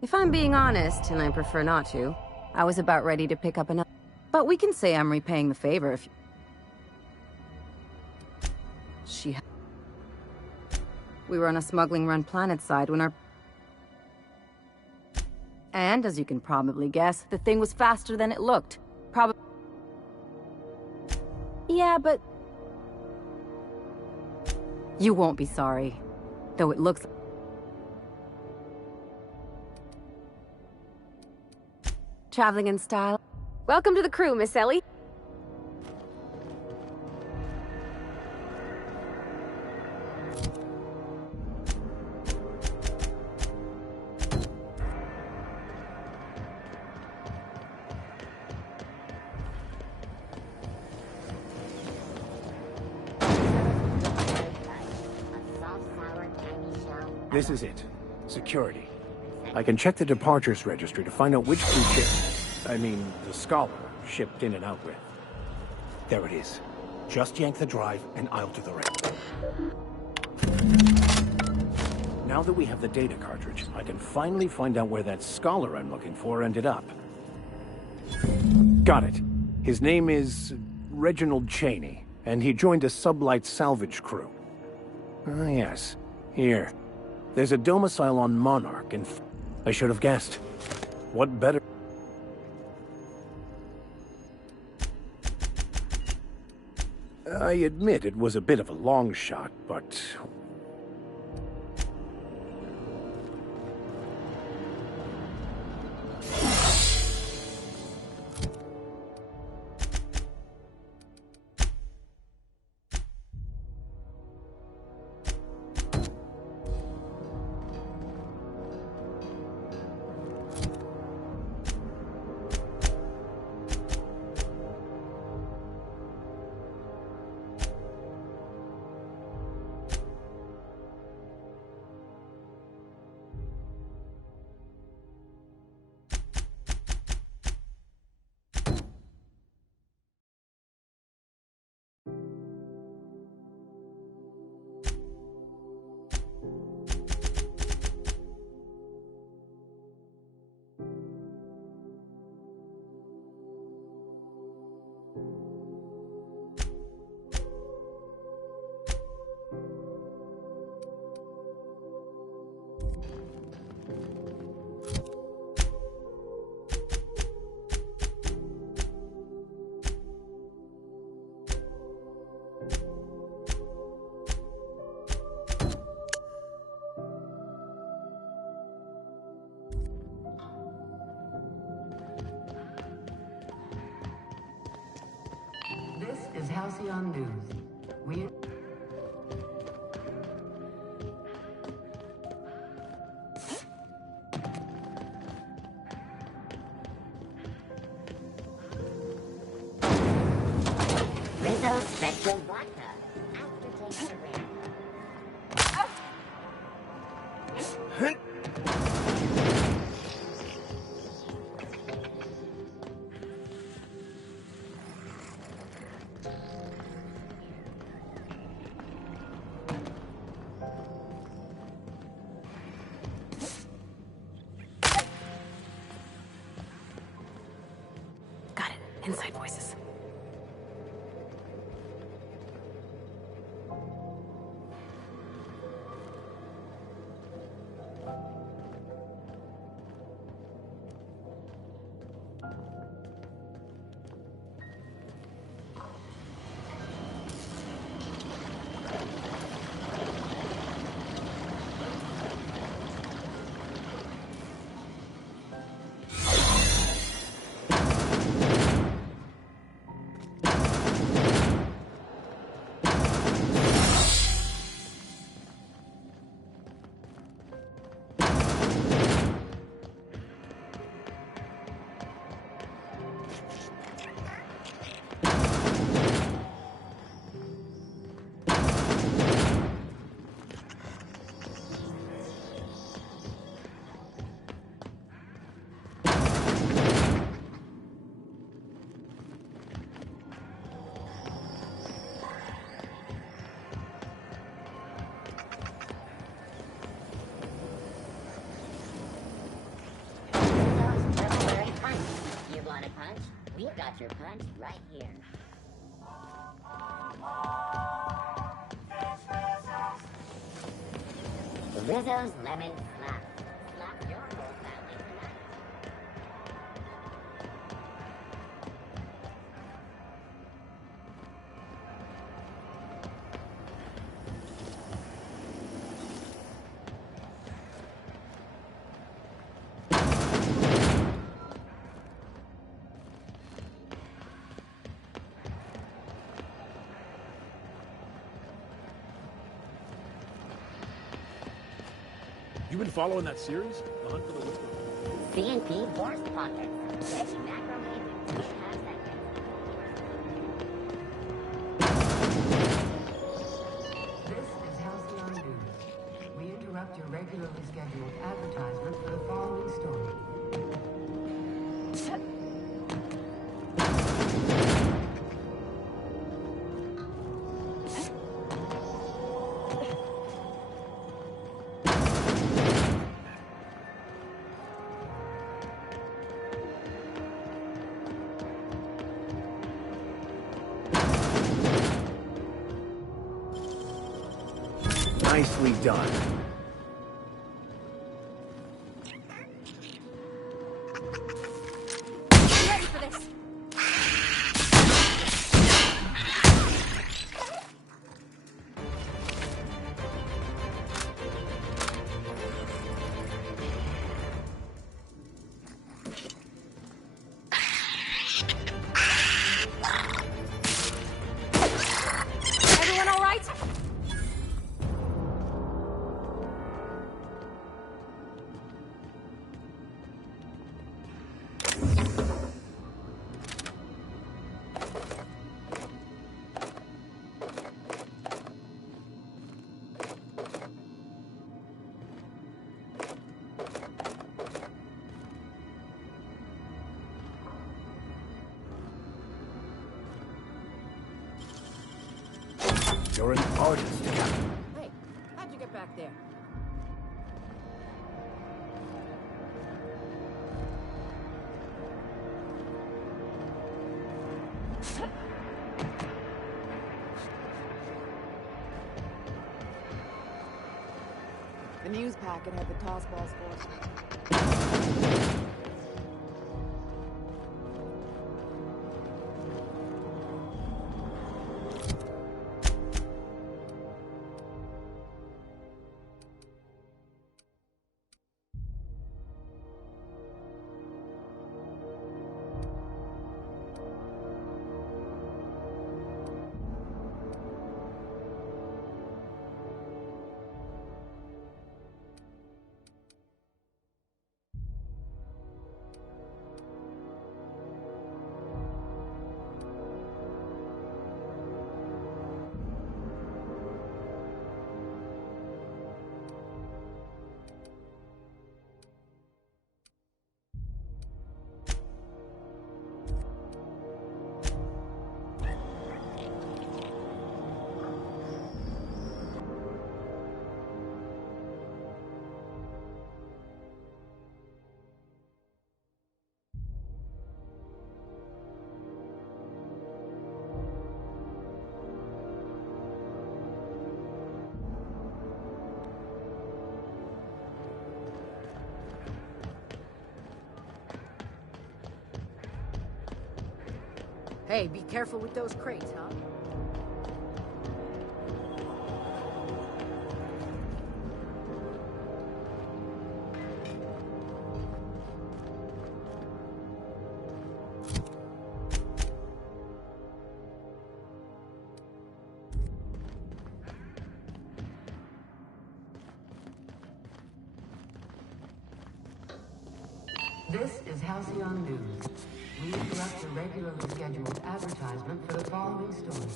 If I'm being honest, and I prefer not to, I was about ready to pick up another... But we can say I'm repaying the favor if... We were on a smuggling run planetside when our... And, as you can probably guess, the thing was faster than it looked. Probably... Yeah, but... You won't be sorry. Though it looks... Traveling in style. Welcome to the crew, Miss Ellie. This is it. Security. I can check the departures registry to find out which crew ship, the Scholar, shipped in and out with. There it is. Just yank the drive, and I'll do the rest. Now that we have the data cartridge, I can finally find out where that Scholar I'm looking for ended up. Got it. His name is Reginald Cheney, and he joined a sublight salvage crew. Ah, yes. Here. There's a domicile on Monarch, and I should have guessed. What better... I admit it was a bit of a long shot, but... This is Halcyon News. We... Rizzo Spectral Vodka. After taking a rain. Inside voices. We've got your punch right here. Rizzo's Lemon Slap. Slap your whole family tonight. You been following that series? The Hunt for the Whisper? CNP Force Pocket. Ready macro wave in 2.5 seconds. This is Halcyon News. We interrupt your regularly scheduled advertisement for the following story. Nicely done. Ready for this? Everyone all right? You're an artist, Captain. Hey, how'd you get back there? The news packet had the toss balls for us. Hey, be careful with those crates, huh? This is Halcyon News. We interrupt a regularly scheduled advertisement for the following story.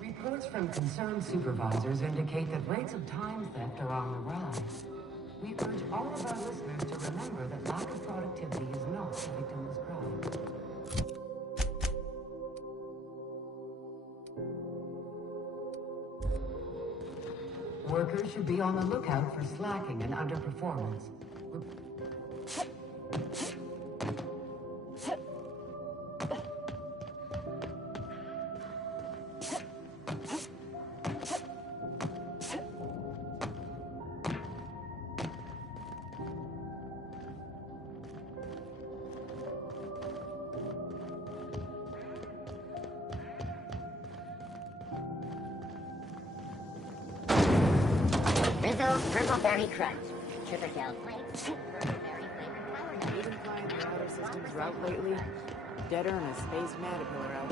Reports from concerned supervisors indicate that rates of time theft are on the rise. We urge all of our listeners to remember that lack of productivity is not a victimless crime. Workers should be on the lookout for slacking and underperformance. Rizzo's Purple Berry Crunch. Triple Tail Flakes and Purple Berry flavored power nuggets. Been flying the outer system's route lately? Deader than a space caterpillar out.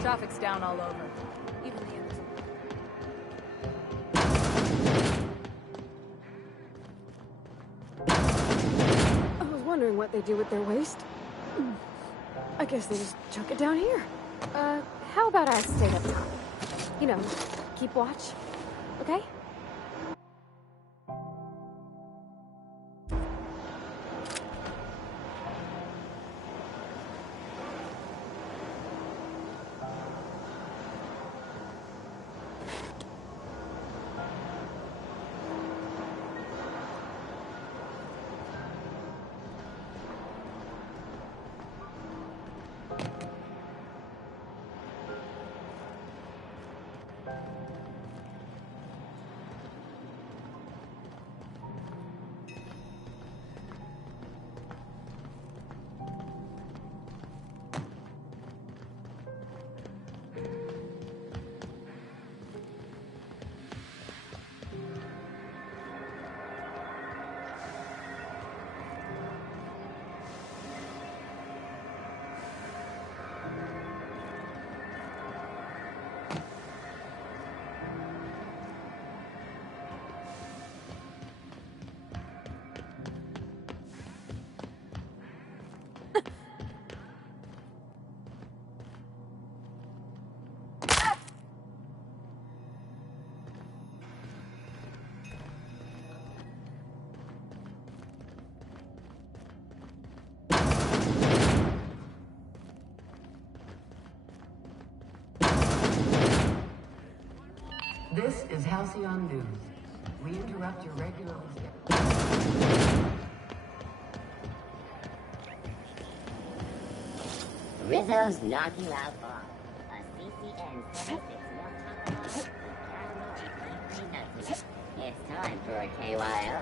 Traffic's down all over. Even the I was wondering what they do with their waste. I guess they just chuck it down here. How about I stay up top? You know, keep watch, okay? This is Halcyon News. We interrupt your regularly scheduled... Rizzo's Knock You Out Bar. A CCN 76 It's time for a KYO.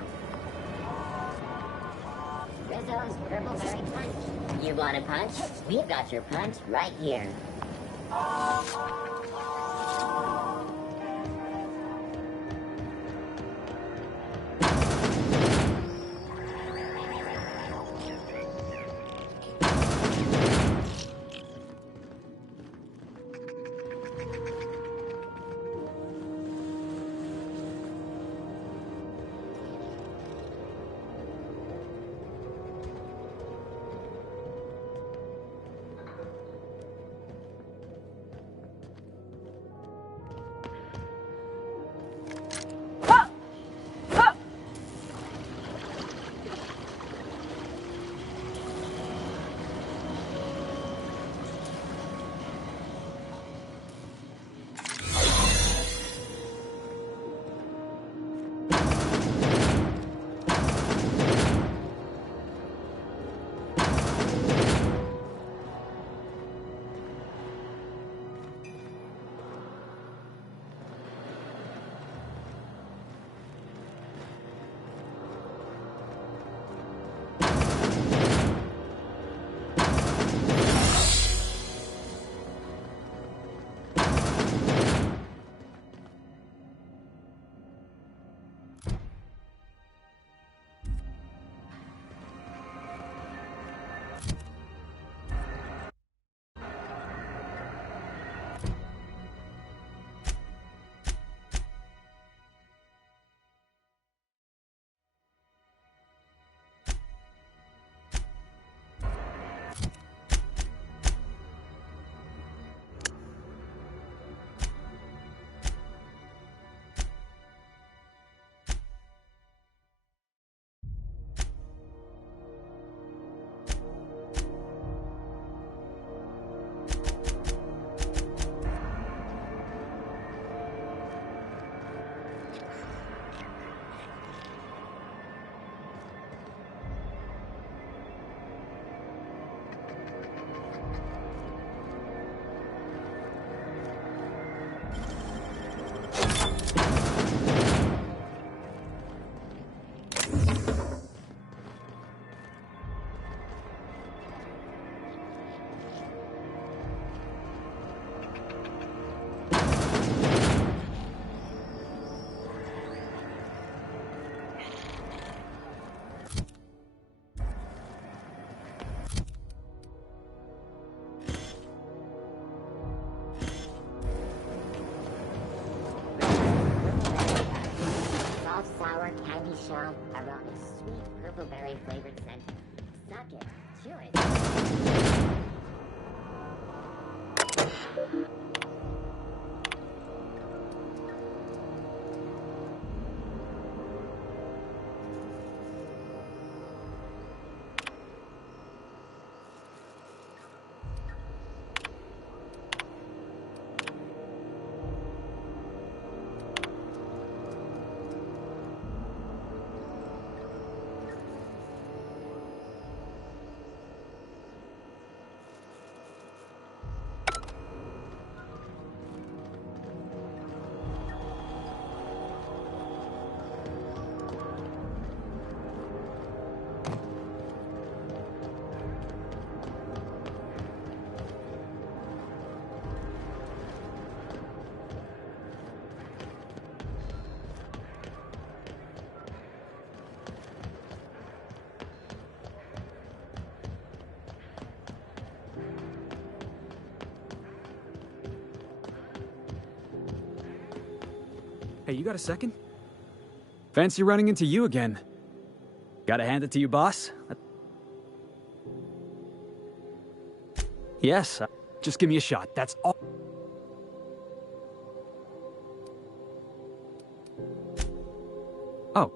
Rizzo's Purple Berry Punch. You want a punch? We've got your punch right here. bombshell, aromatic sweet purple berry flavored scent. Suck it, chew it. Hey, you got a second? Fancy running into you again. Gotta hand it to you, boss. Yes, just give me a shot, that's all. Oh.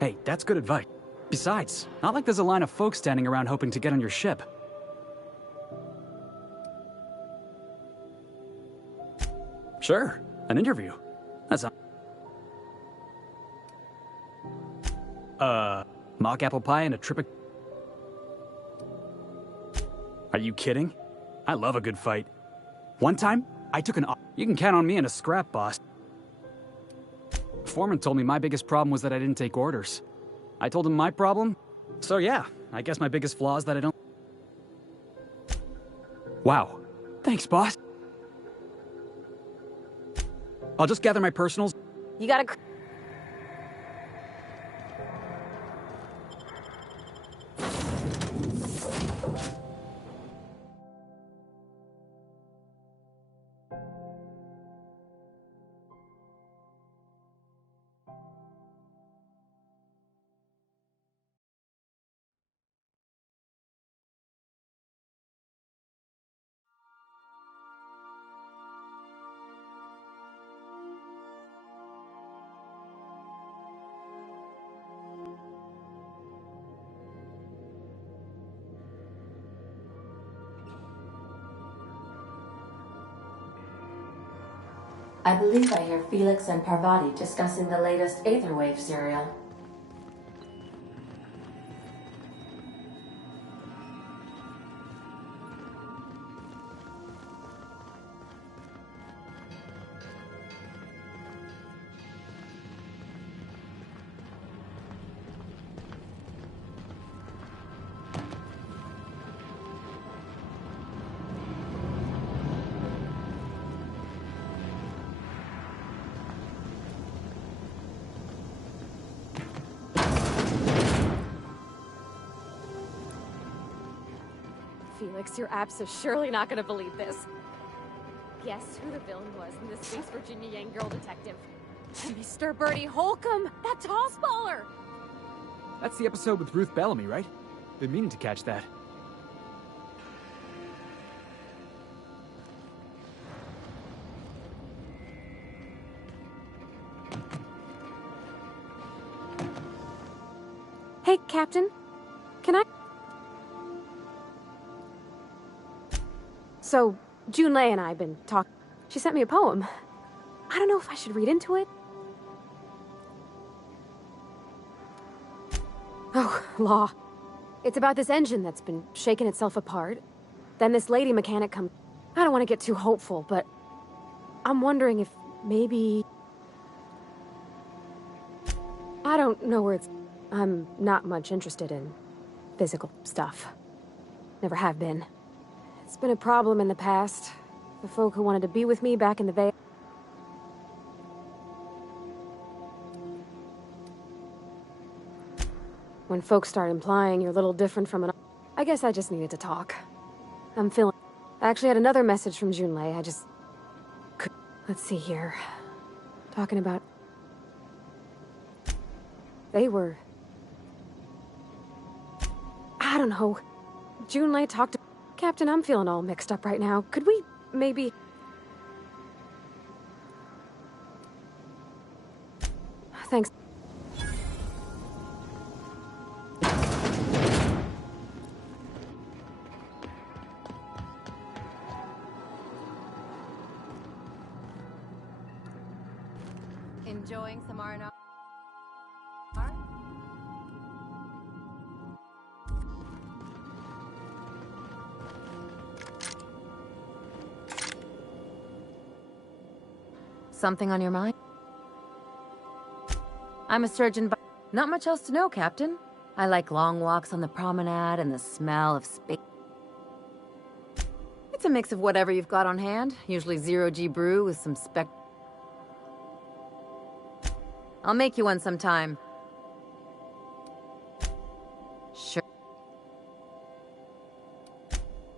Hey, that's good advice. Besides, not like there's a line of folks standing around hoping to get on your ship. Sure, an interview. That's mock apple pie and a trip. Are you kidding? I love a good fight. One time, I took an. You can count on me in a scrap, boss. Foreman told me my biggest problem was that I didn't take orders. I told him my problem. So yeah, I guess my biggest flaw is that I don't. Wow. Thanks, boss. I'll just gather my personals. You gotta... I believe I hear Felix and Parvati discussing the latest Aetherwave serial. Felix, your apps are surely not gonna believe this. Guess who the villain was in the Space Virginia Yang Girl Detective? Mr. Bertie Holcomb, that toss baller! That's the episode with Ruth Bellamy, right? Been meaning to catch that. Hey, Captain. Can I... So, Junlei and I have been talking. She sent me a poem. I don't know if I should read into it. Oh, law. It's about this engine that's been shaking itself apart. Then this lady mechanic comes. I don't want to get too hopeful, but I'm wondering if maybe... I don't know where it's... I'm not much interested in physical stuff. Never have been. It's been a problem in the past. The folk who wanted to be with me back in the Bay. When folks start implying you're a little different from an... I guess I just needed to talk. I'm feeling... I actually had another message from Junlei. I just... Let's see here. Talking about... They were... I don't know. June and I talked to... Captain, I'm feeling all mixed up right now. Could we maybe... Thanks. Enjoying some R&R? Something on your mind? I'm a surgeon, but not much else to know, Captain. I like long walks on the promenade and the smell of space. It's a mix of whatever you've got on hand, usually zero-G brew with some spec... I'll make you one sometime. Sure.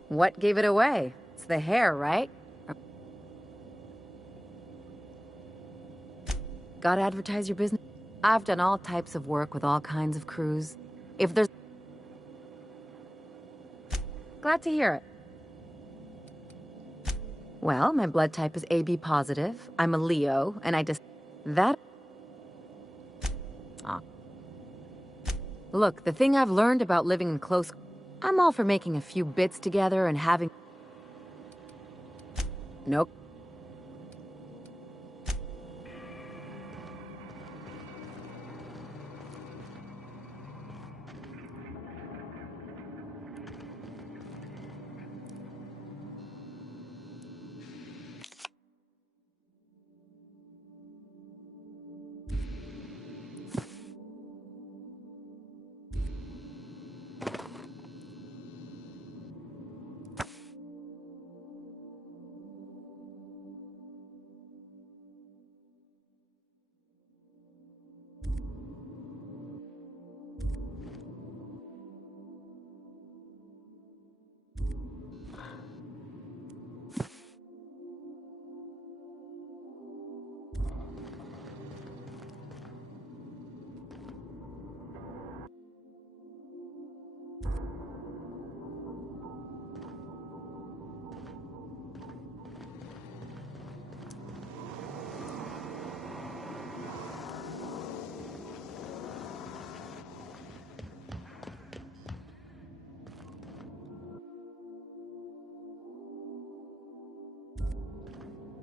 What gave it away? It's the hair, right? Gotta advertise your business. I've done all types of work with all kinds of crews. If there's... Glad to hear it. Well, my blood type is AB positive. I'm a Leo, and I just... That... Ah. Look, the thing I've learned about living in close... I'm all for making a few bits together and having... Nope.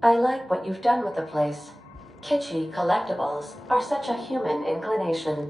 I like what you've done with the place. Kitschy collectibles are such a human inclination.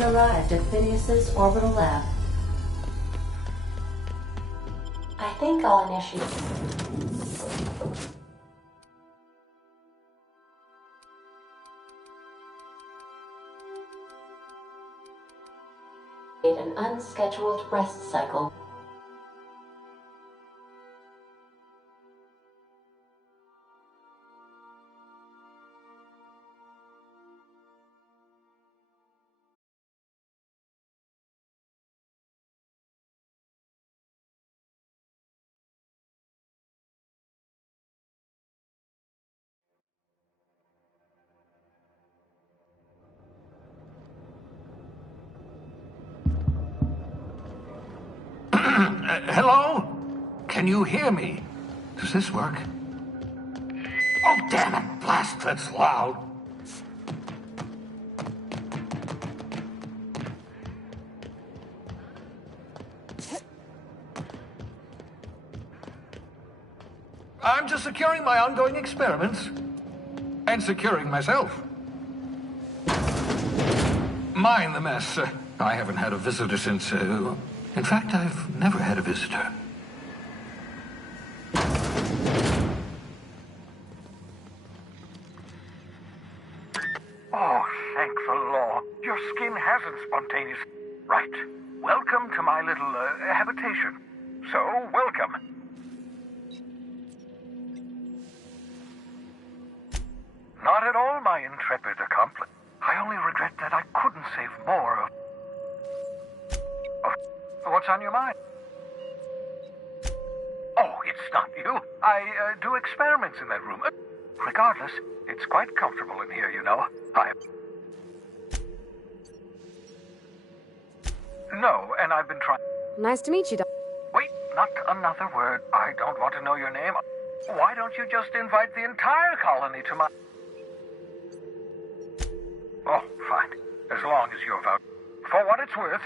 has arrived at Phineas's orbital lab. I think I'll initiate. An unscheduled rest cycle. Hello? Can you hear me? Does this work? Oh, damn it! Blast, that's loud. I'm just securing my ongoing experiments. And securing myself. Mind the mess. I haven't had a visitor since, in fact, I've never had a visitor. Oh, thank the law. Your skin hasn't spontaneous. Right. Welcome to my little, habitation. So, welcome. Not at all, my intrepid accomplice. I only regret that I couldn't save more of... What's on your mind? Oh, it's not you. I do experiments in that room. Regardless, it's quite comfortable in here, you know. No, and I've been trying... Nice to meet you, Doc. Wait, not another word. I don't want to know your name. Why don't you just invite the entire colony to my... Oh, fine. As long as you're vouch... For what it's worth,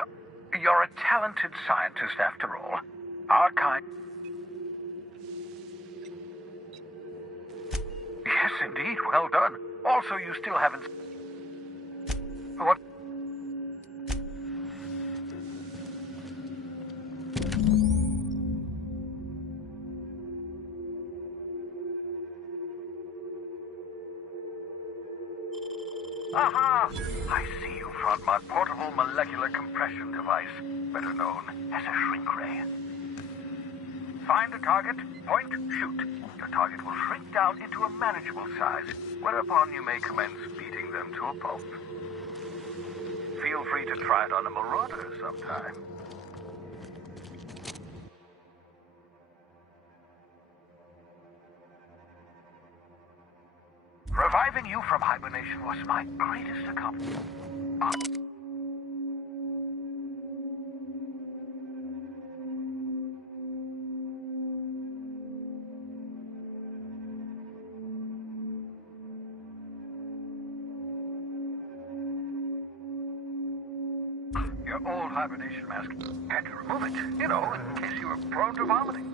you're a talented scientist after all. Our kind... Yes, indeed. Well done. Also, you still haven't... What? Aha! I see you found my portable molecular compression device, better known as a shrink ray. Find a target, point, shoot. Your target will shrink down into a manageable size, whereupon you may commence beating them to a pulp. Feel free to try it on a marauder sometime. Reviving you from hibernation was my greatest accomplishment. Your old hibernation mask. Had to remove it, you know, in case you were prone to vomiting.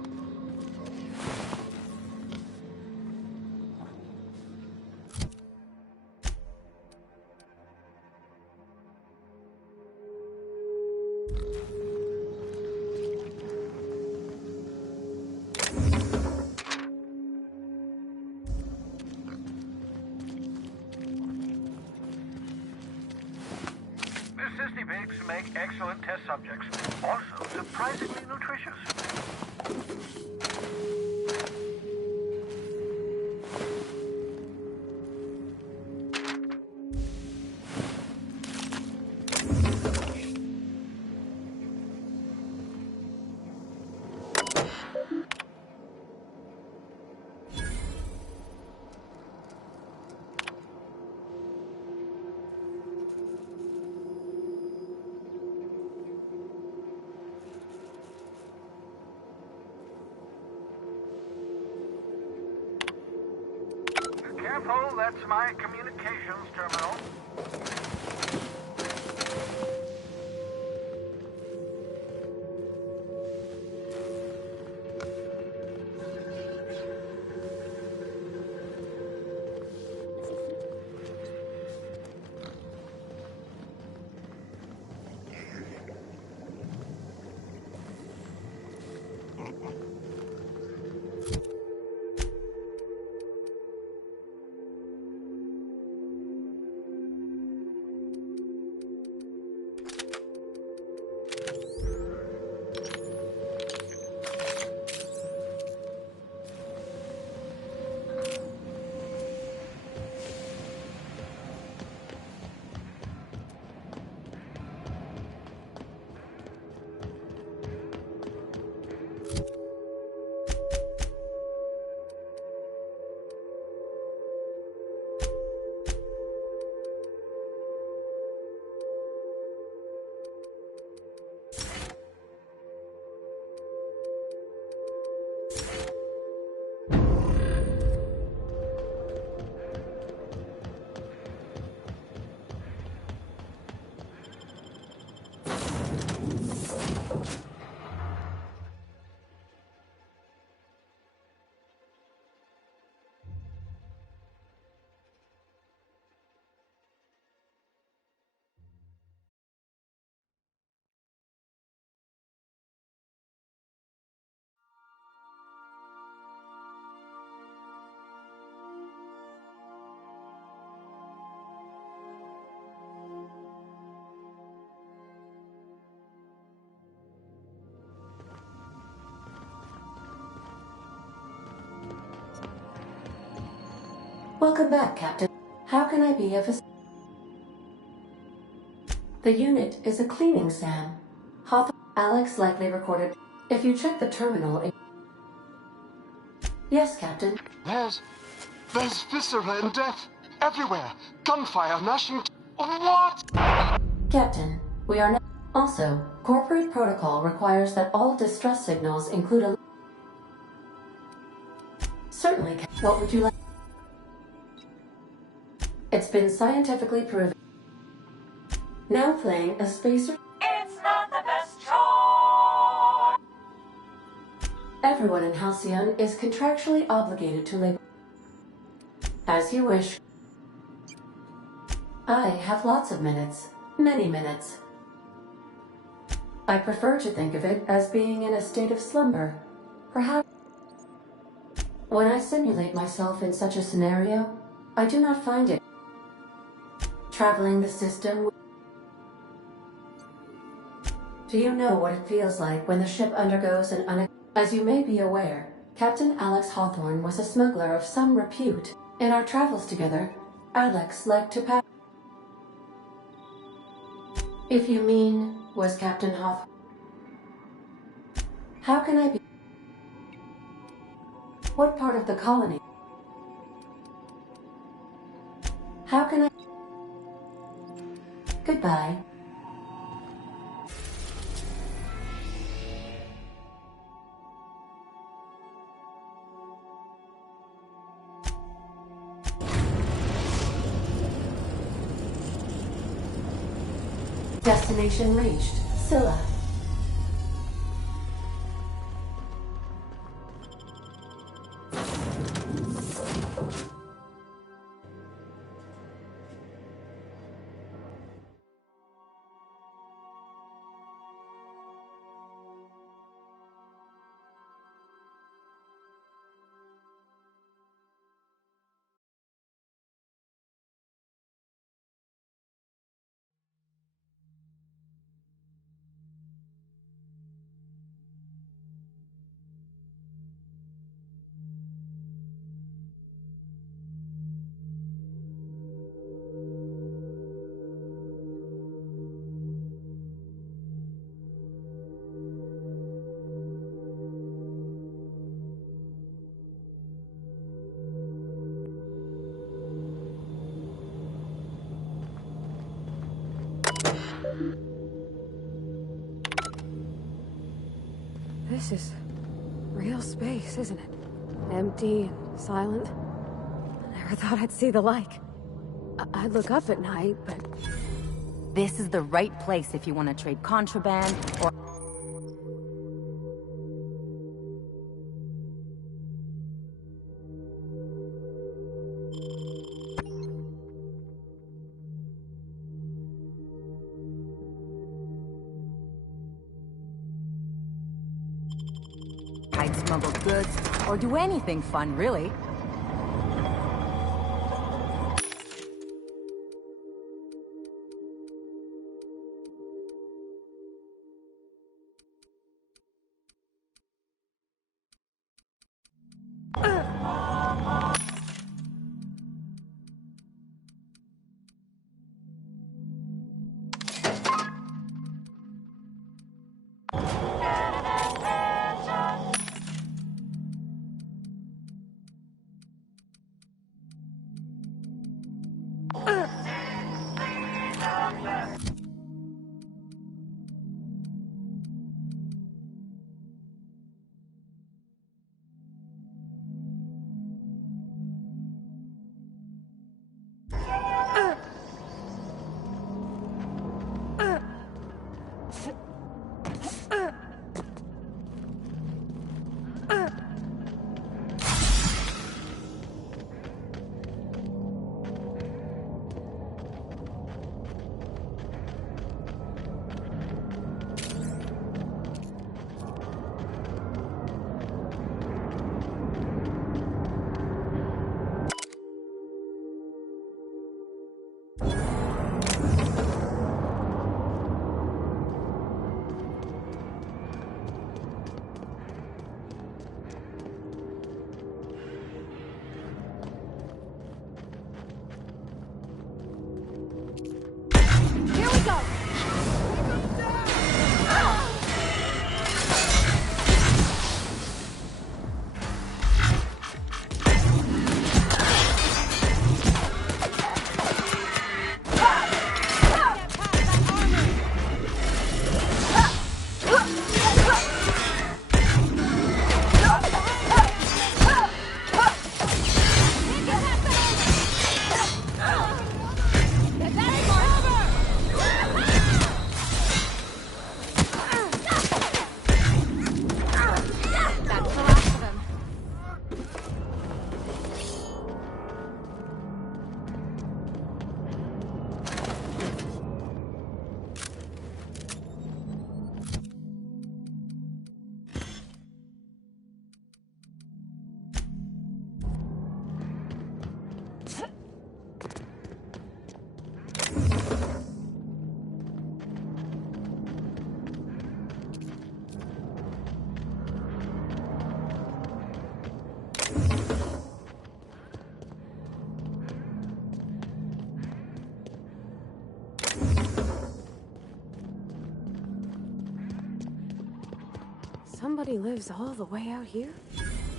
Make excellent test subjects. Also, surprisingly nutritious. Careful, that's my communications terminal. Welcome back, Captain. How can I be of assistance? The unit is a cleaning SAM. Alex likely recorded. If you check the terminal... Yes, Captain. There's viscera and death everywhere. Gunfire, gnashing... What? Captain, we are now... Also, corporate protocol requires that all distress signals include a... Certainly, what would you like? It's been scientifically proven. Now playing a spacer... It's not the best choice! Everyone in Halcyon is contractually obligated to label... As you wish. I have lots of minutes. Many minutes. I prefer to think of it as being in a state of slumber. Perhaps... When I simulate myself in such a scenario, I do not find it. Traveling the system... Do you know what it feels like when the ship undergoes an As you may be aware, Captain Alex Hawthorne was a smuggler of some repute. In our travels together, Alex liked to pass... If you mean, was Captain Hawthorne... How can I be... What part of the colony? How can I... Goodbye. Destination reached. Scylla. This is real space, isn't it? Empty and silent. I never thought I'd see the like. I'd look up at night, but... This is the right place if you want to trade contraband or... hide smuggled goods, or do anything fun, really. Somebody lives all the way out here?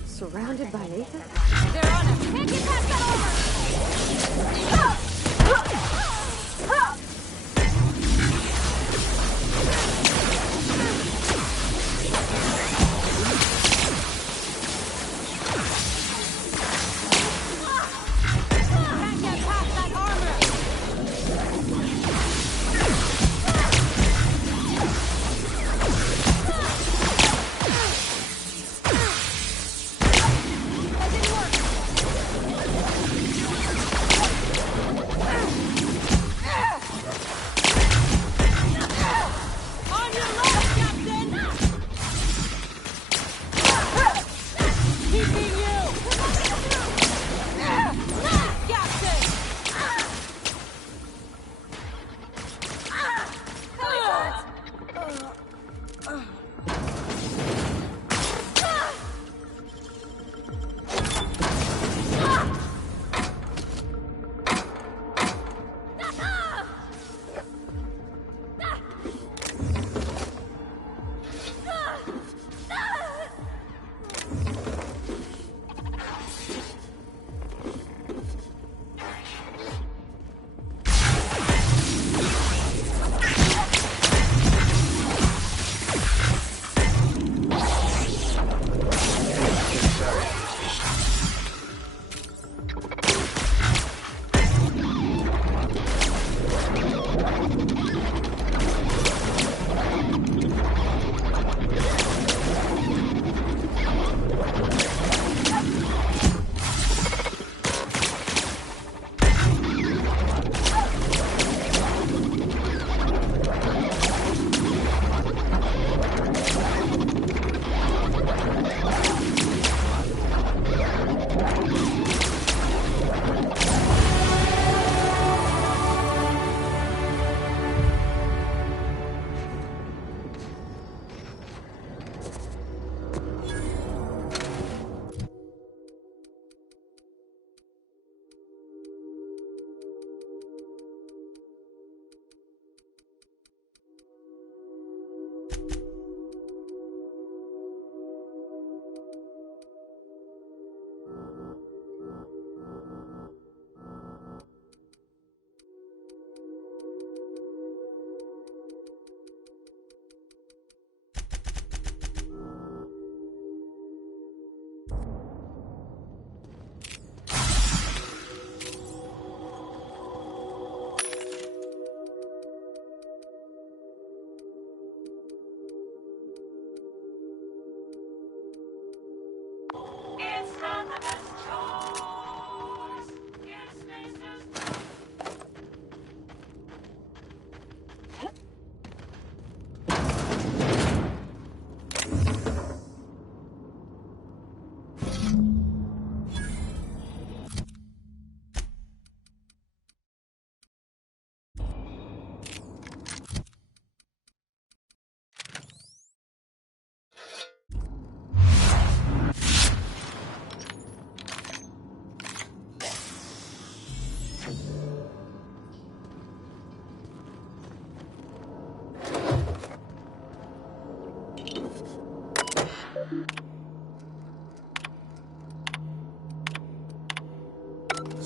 Surrounded by Aether? They're on us! Can't get past that armor! Can't get past that armor!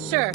Sure.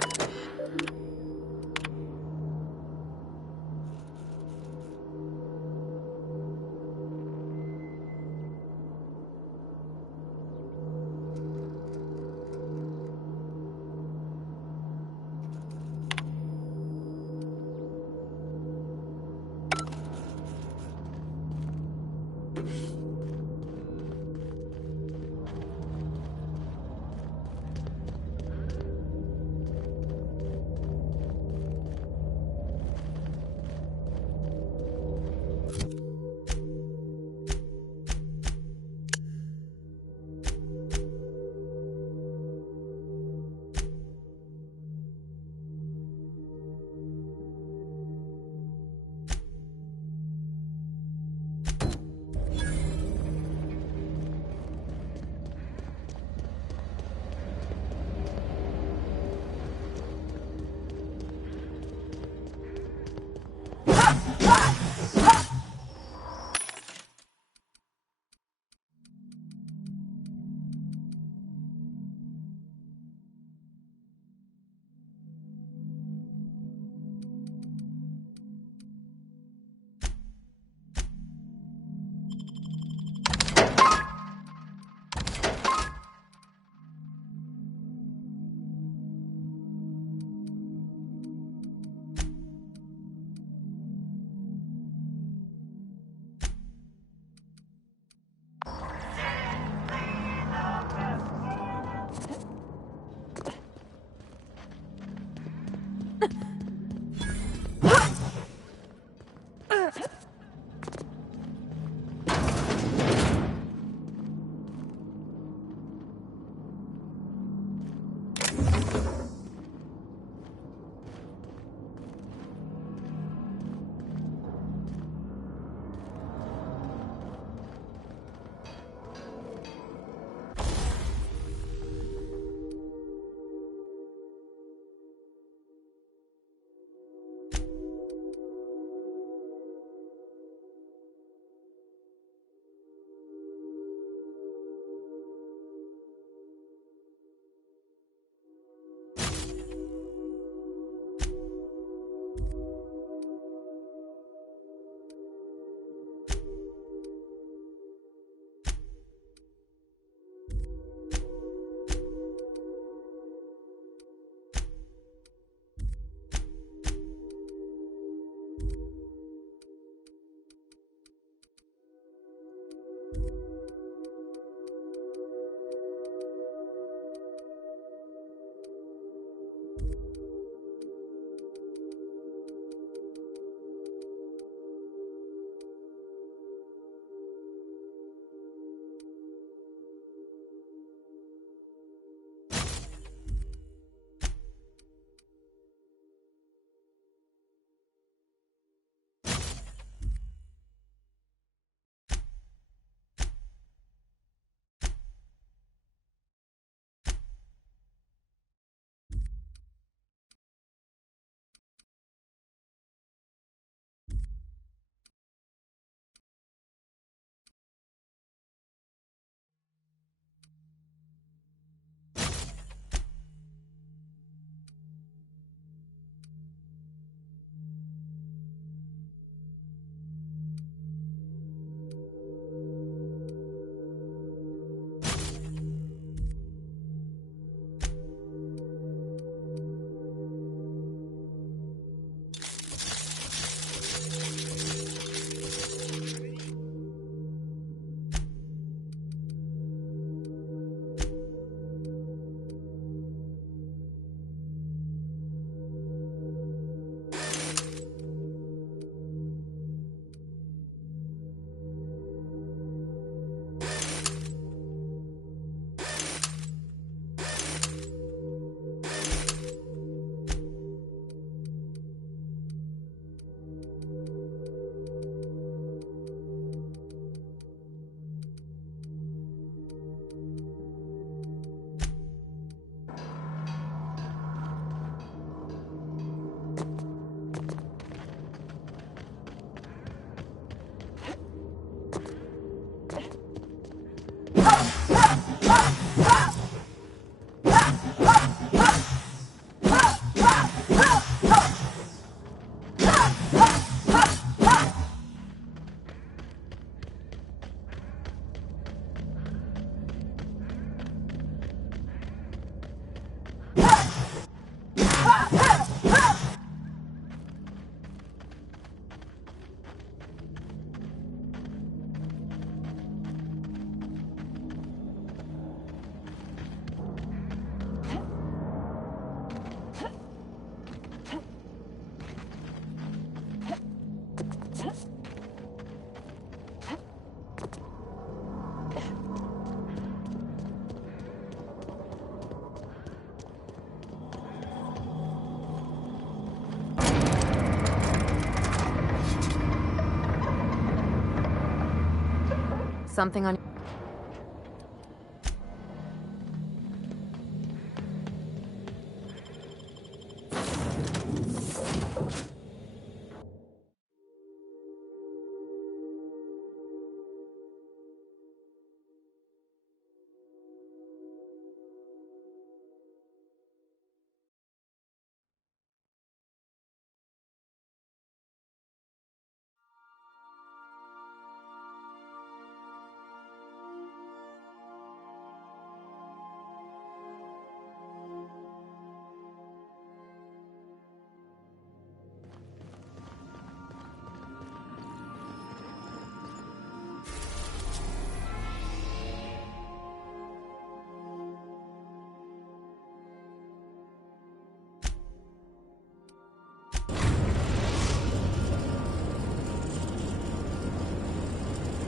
Something on...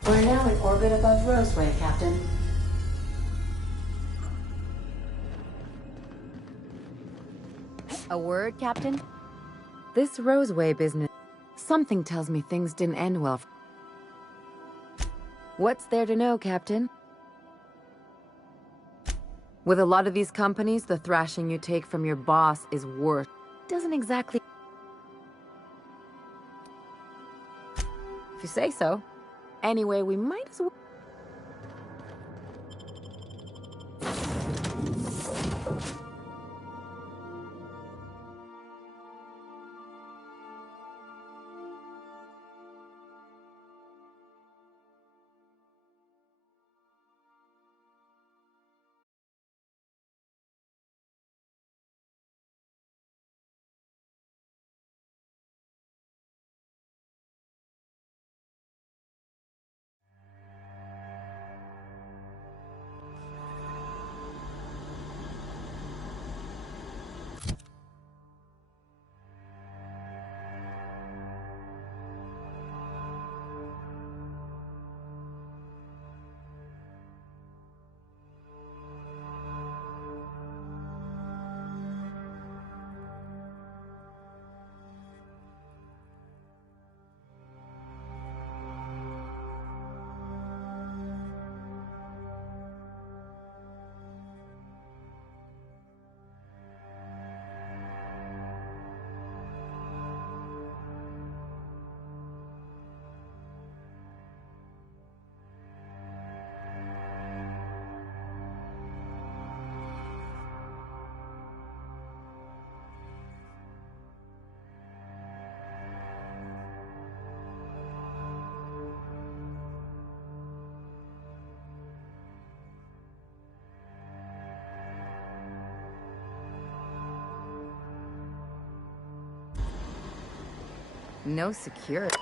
We're now in orbit above Roseway, Captain. A word, Captain? This Roseway business... Something tells me things didn't end well. What's there to know, Captain? With a lot of these companies, the thrashing you take from your boss is worth... Doesn't exactly... If you say so. Anyway, we might as well... No security.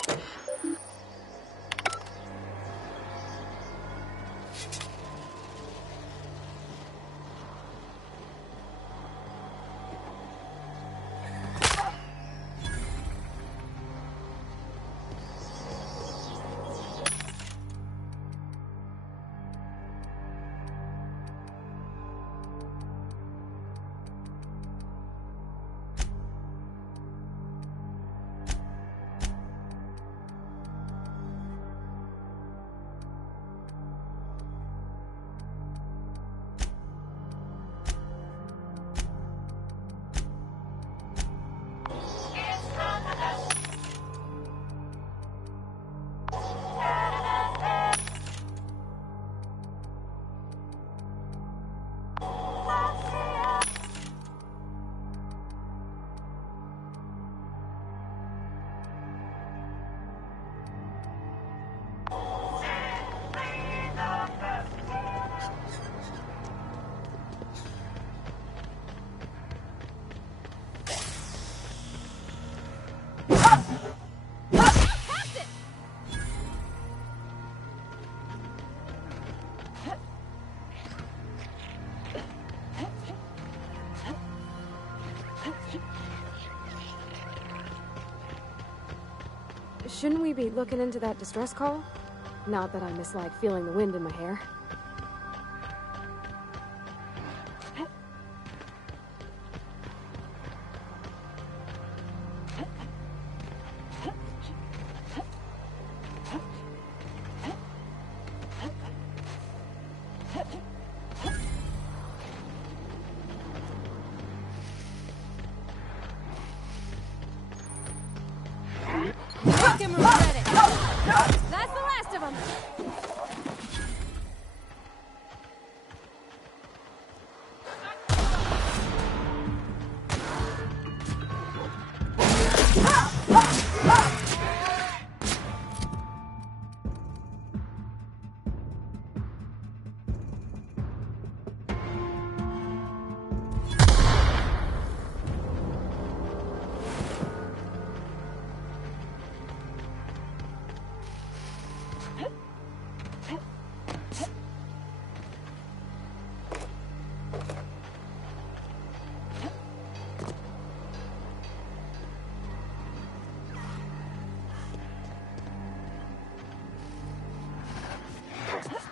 Shouldn't we be looking into that distress call? Not that I mislike feeling the wind in my hair. him regret it. That's the last of them.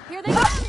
Here they come!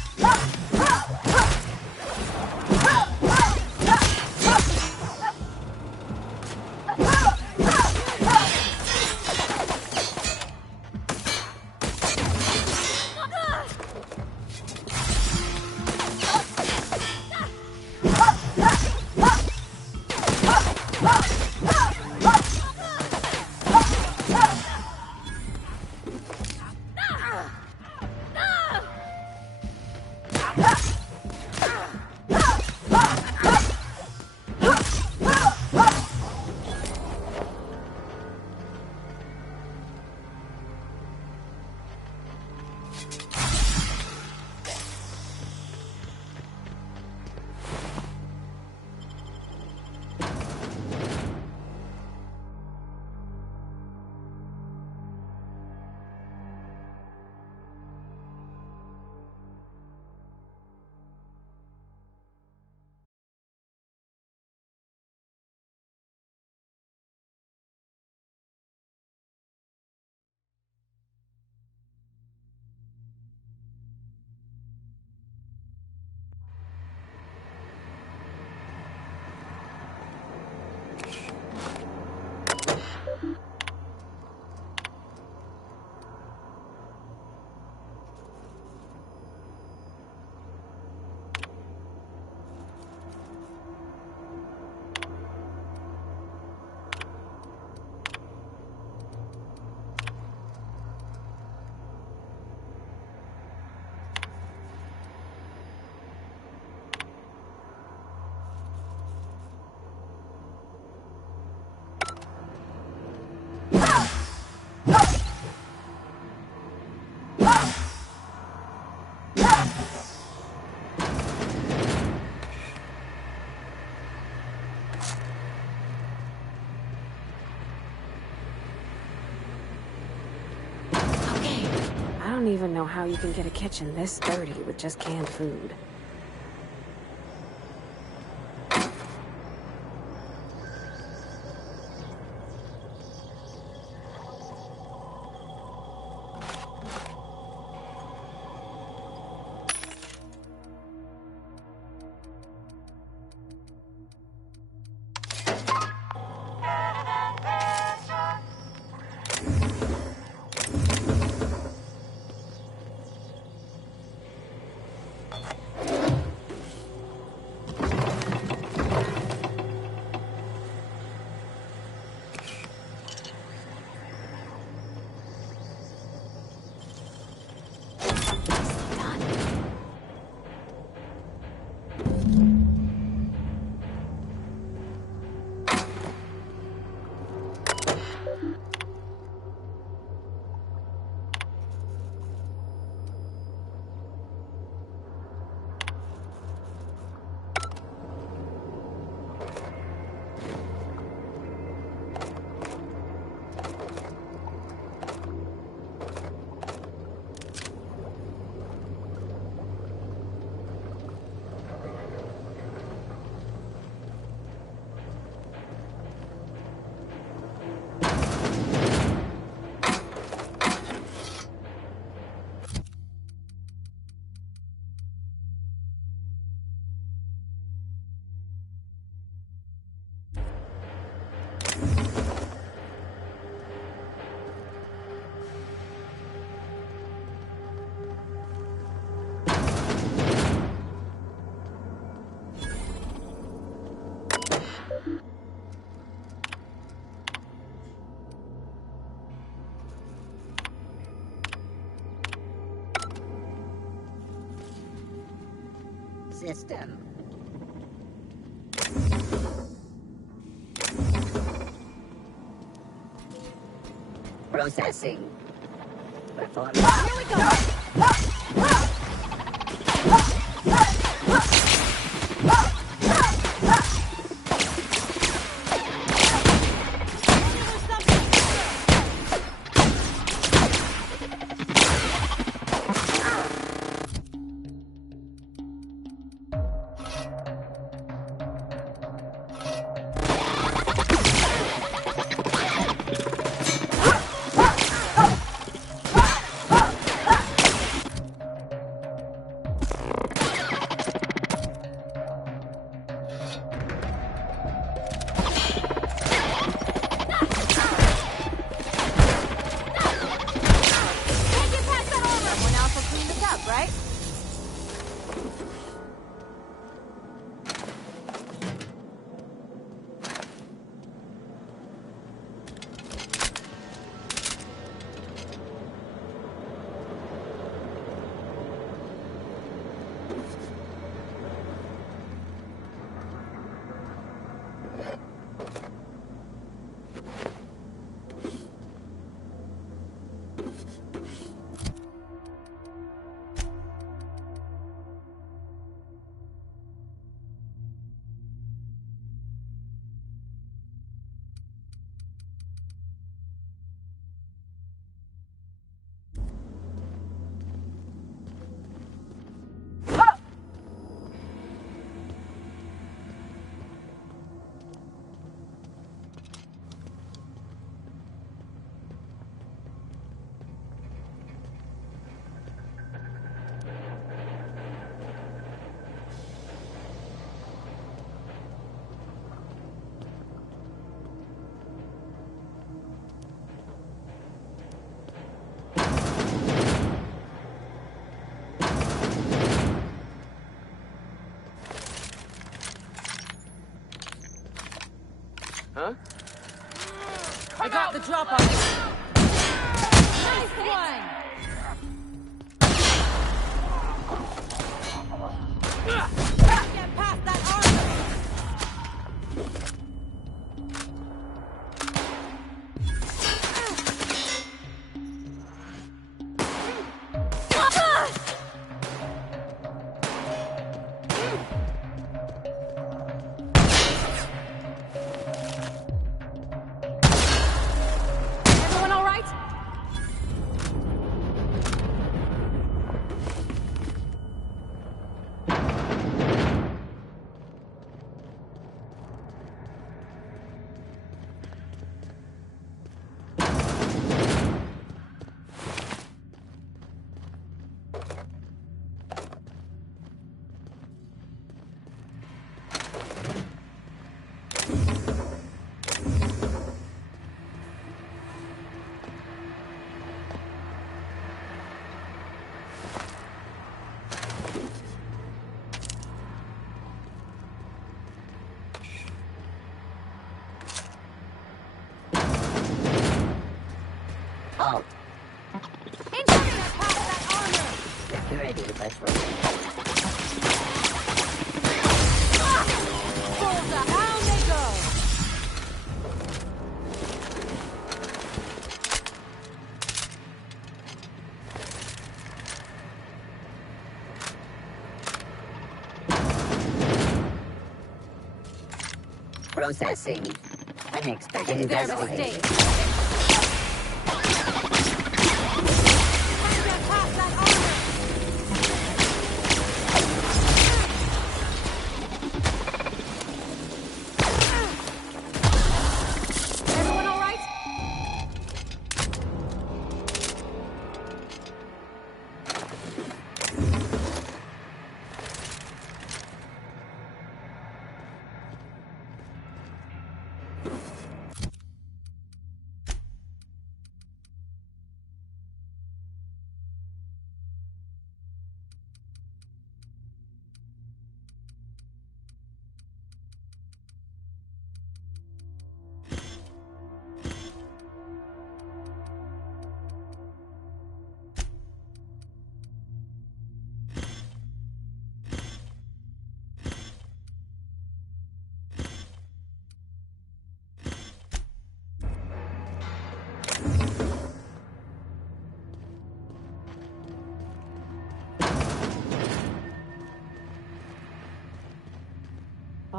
I don't even know how you can get a kitchen this dirty with just canned food. system. Processing. Performance. Here we go! Huh? I got the drop on it. Nice one! Get past that armor! Everyone all right? Halt. Internet past that armor! Security patrol. Bullseye, down they go! Processing. Unexpected Their investigation. mistake. Internet past that armor! Everyone all right?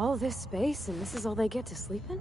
All this space, and this is all they get to sleep in?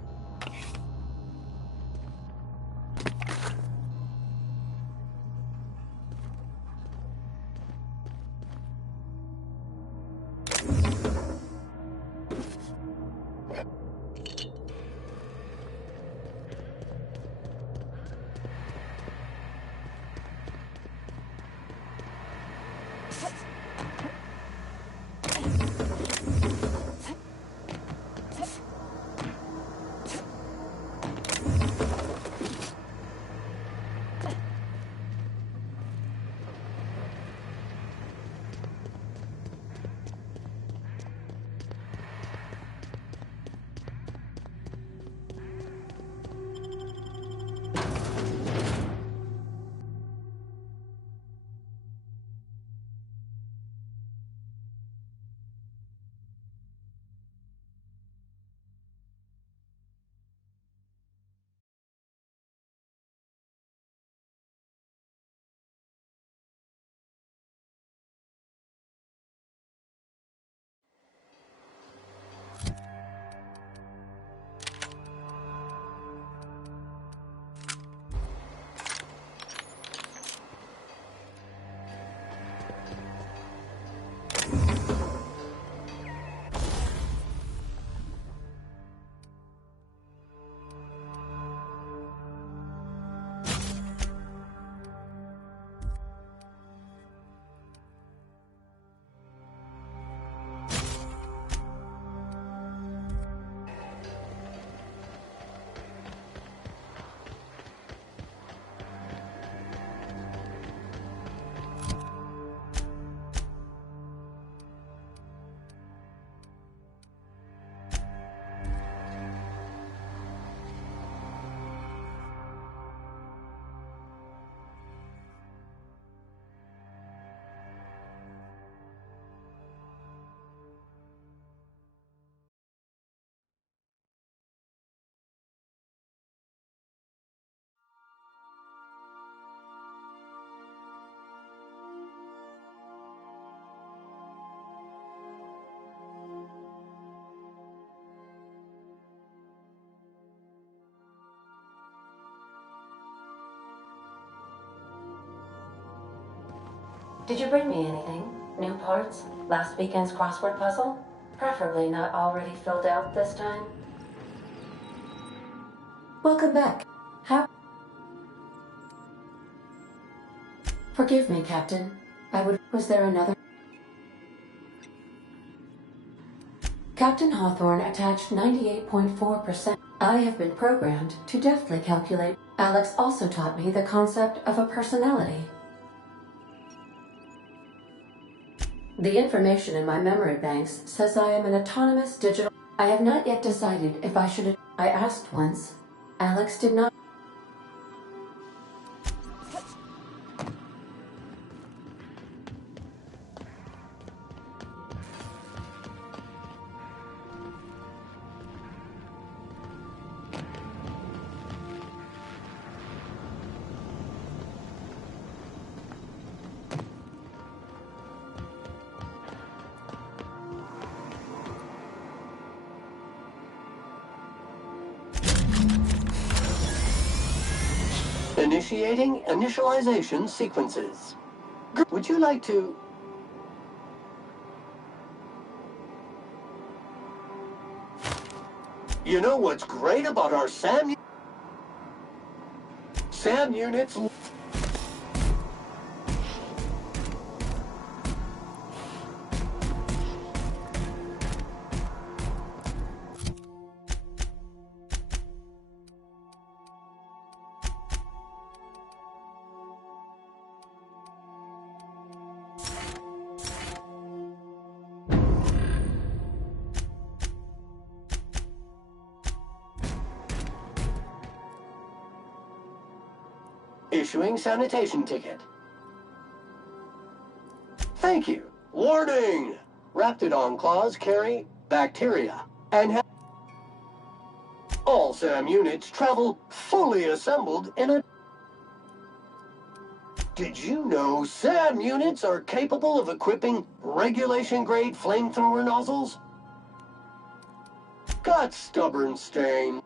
Did you bring me anything? New parts? Last weekend's crossword puzzle? Preferably not already filled out this time. Welcome back. Forgive me, Captain. Was there another? Captain Hawthorne attached 98.4%. I have been programmed to deftly calculate. Alex also taught me the concept of a personality. The information in my memory banks says I am an autonomous digital... I have not yet decided if I should... I asked once. Alex did not... Initiating initialization sequences. Would you like to... You know what's great about our SAM units? Issuing sanitation ticket. Thank you. Warning! Raptidon claws carry bacteria and have... All SAM units travel fully assembled in a... Did you know SAM units are capable of equipping regulation-grade flamethrower nozzles? got stubborn stain.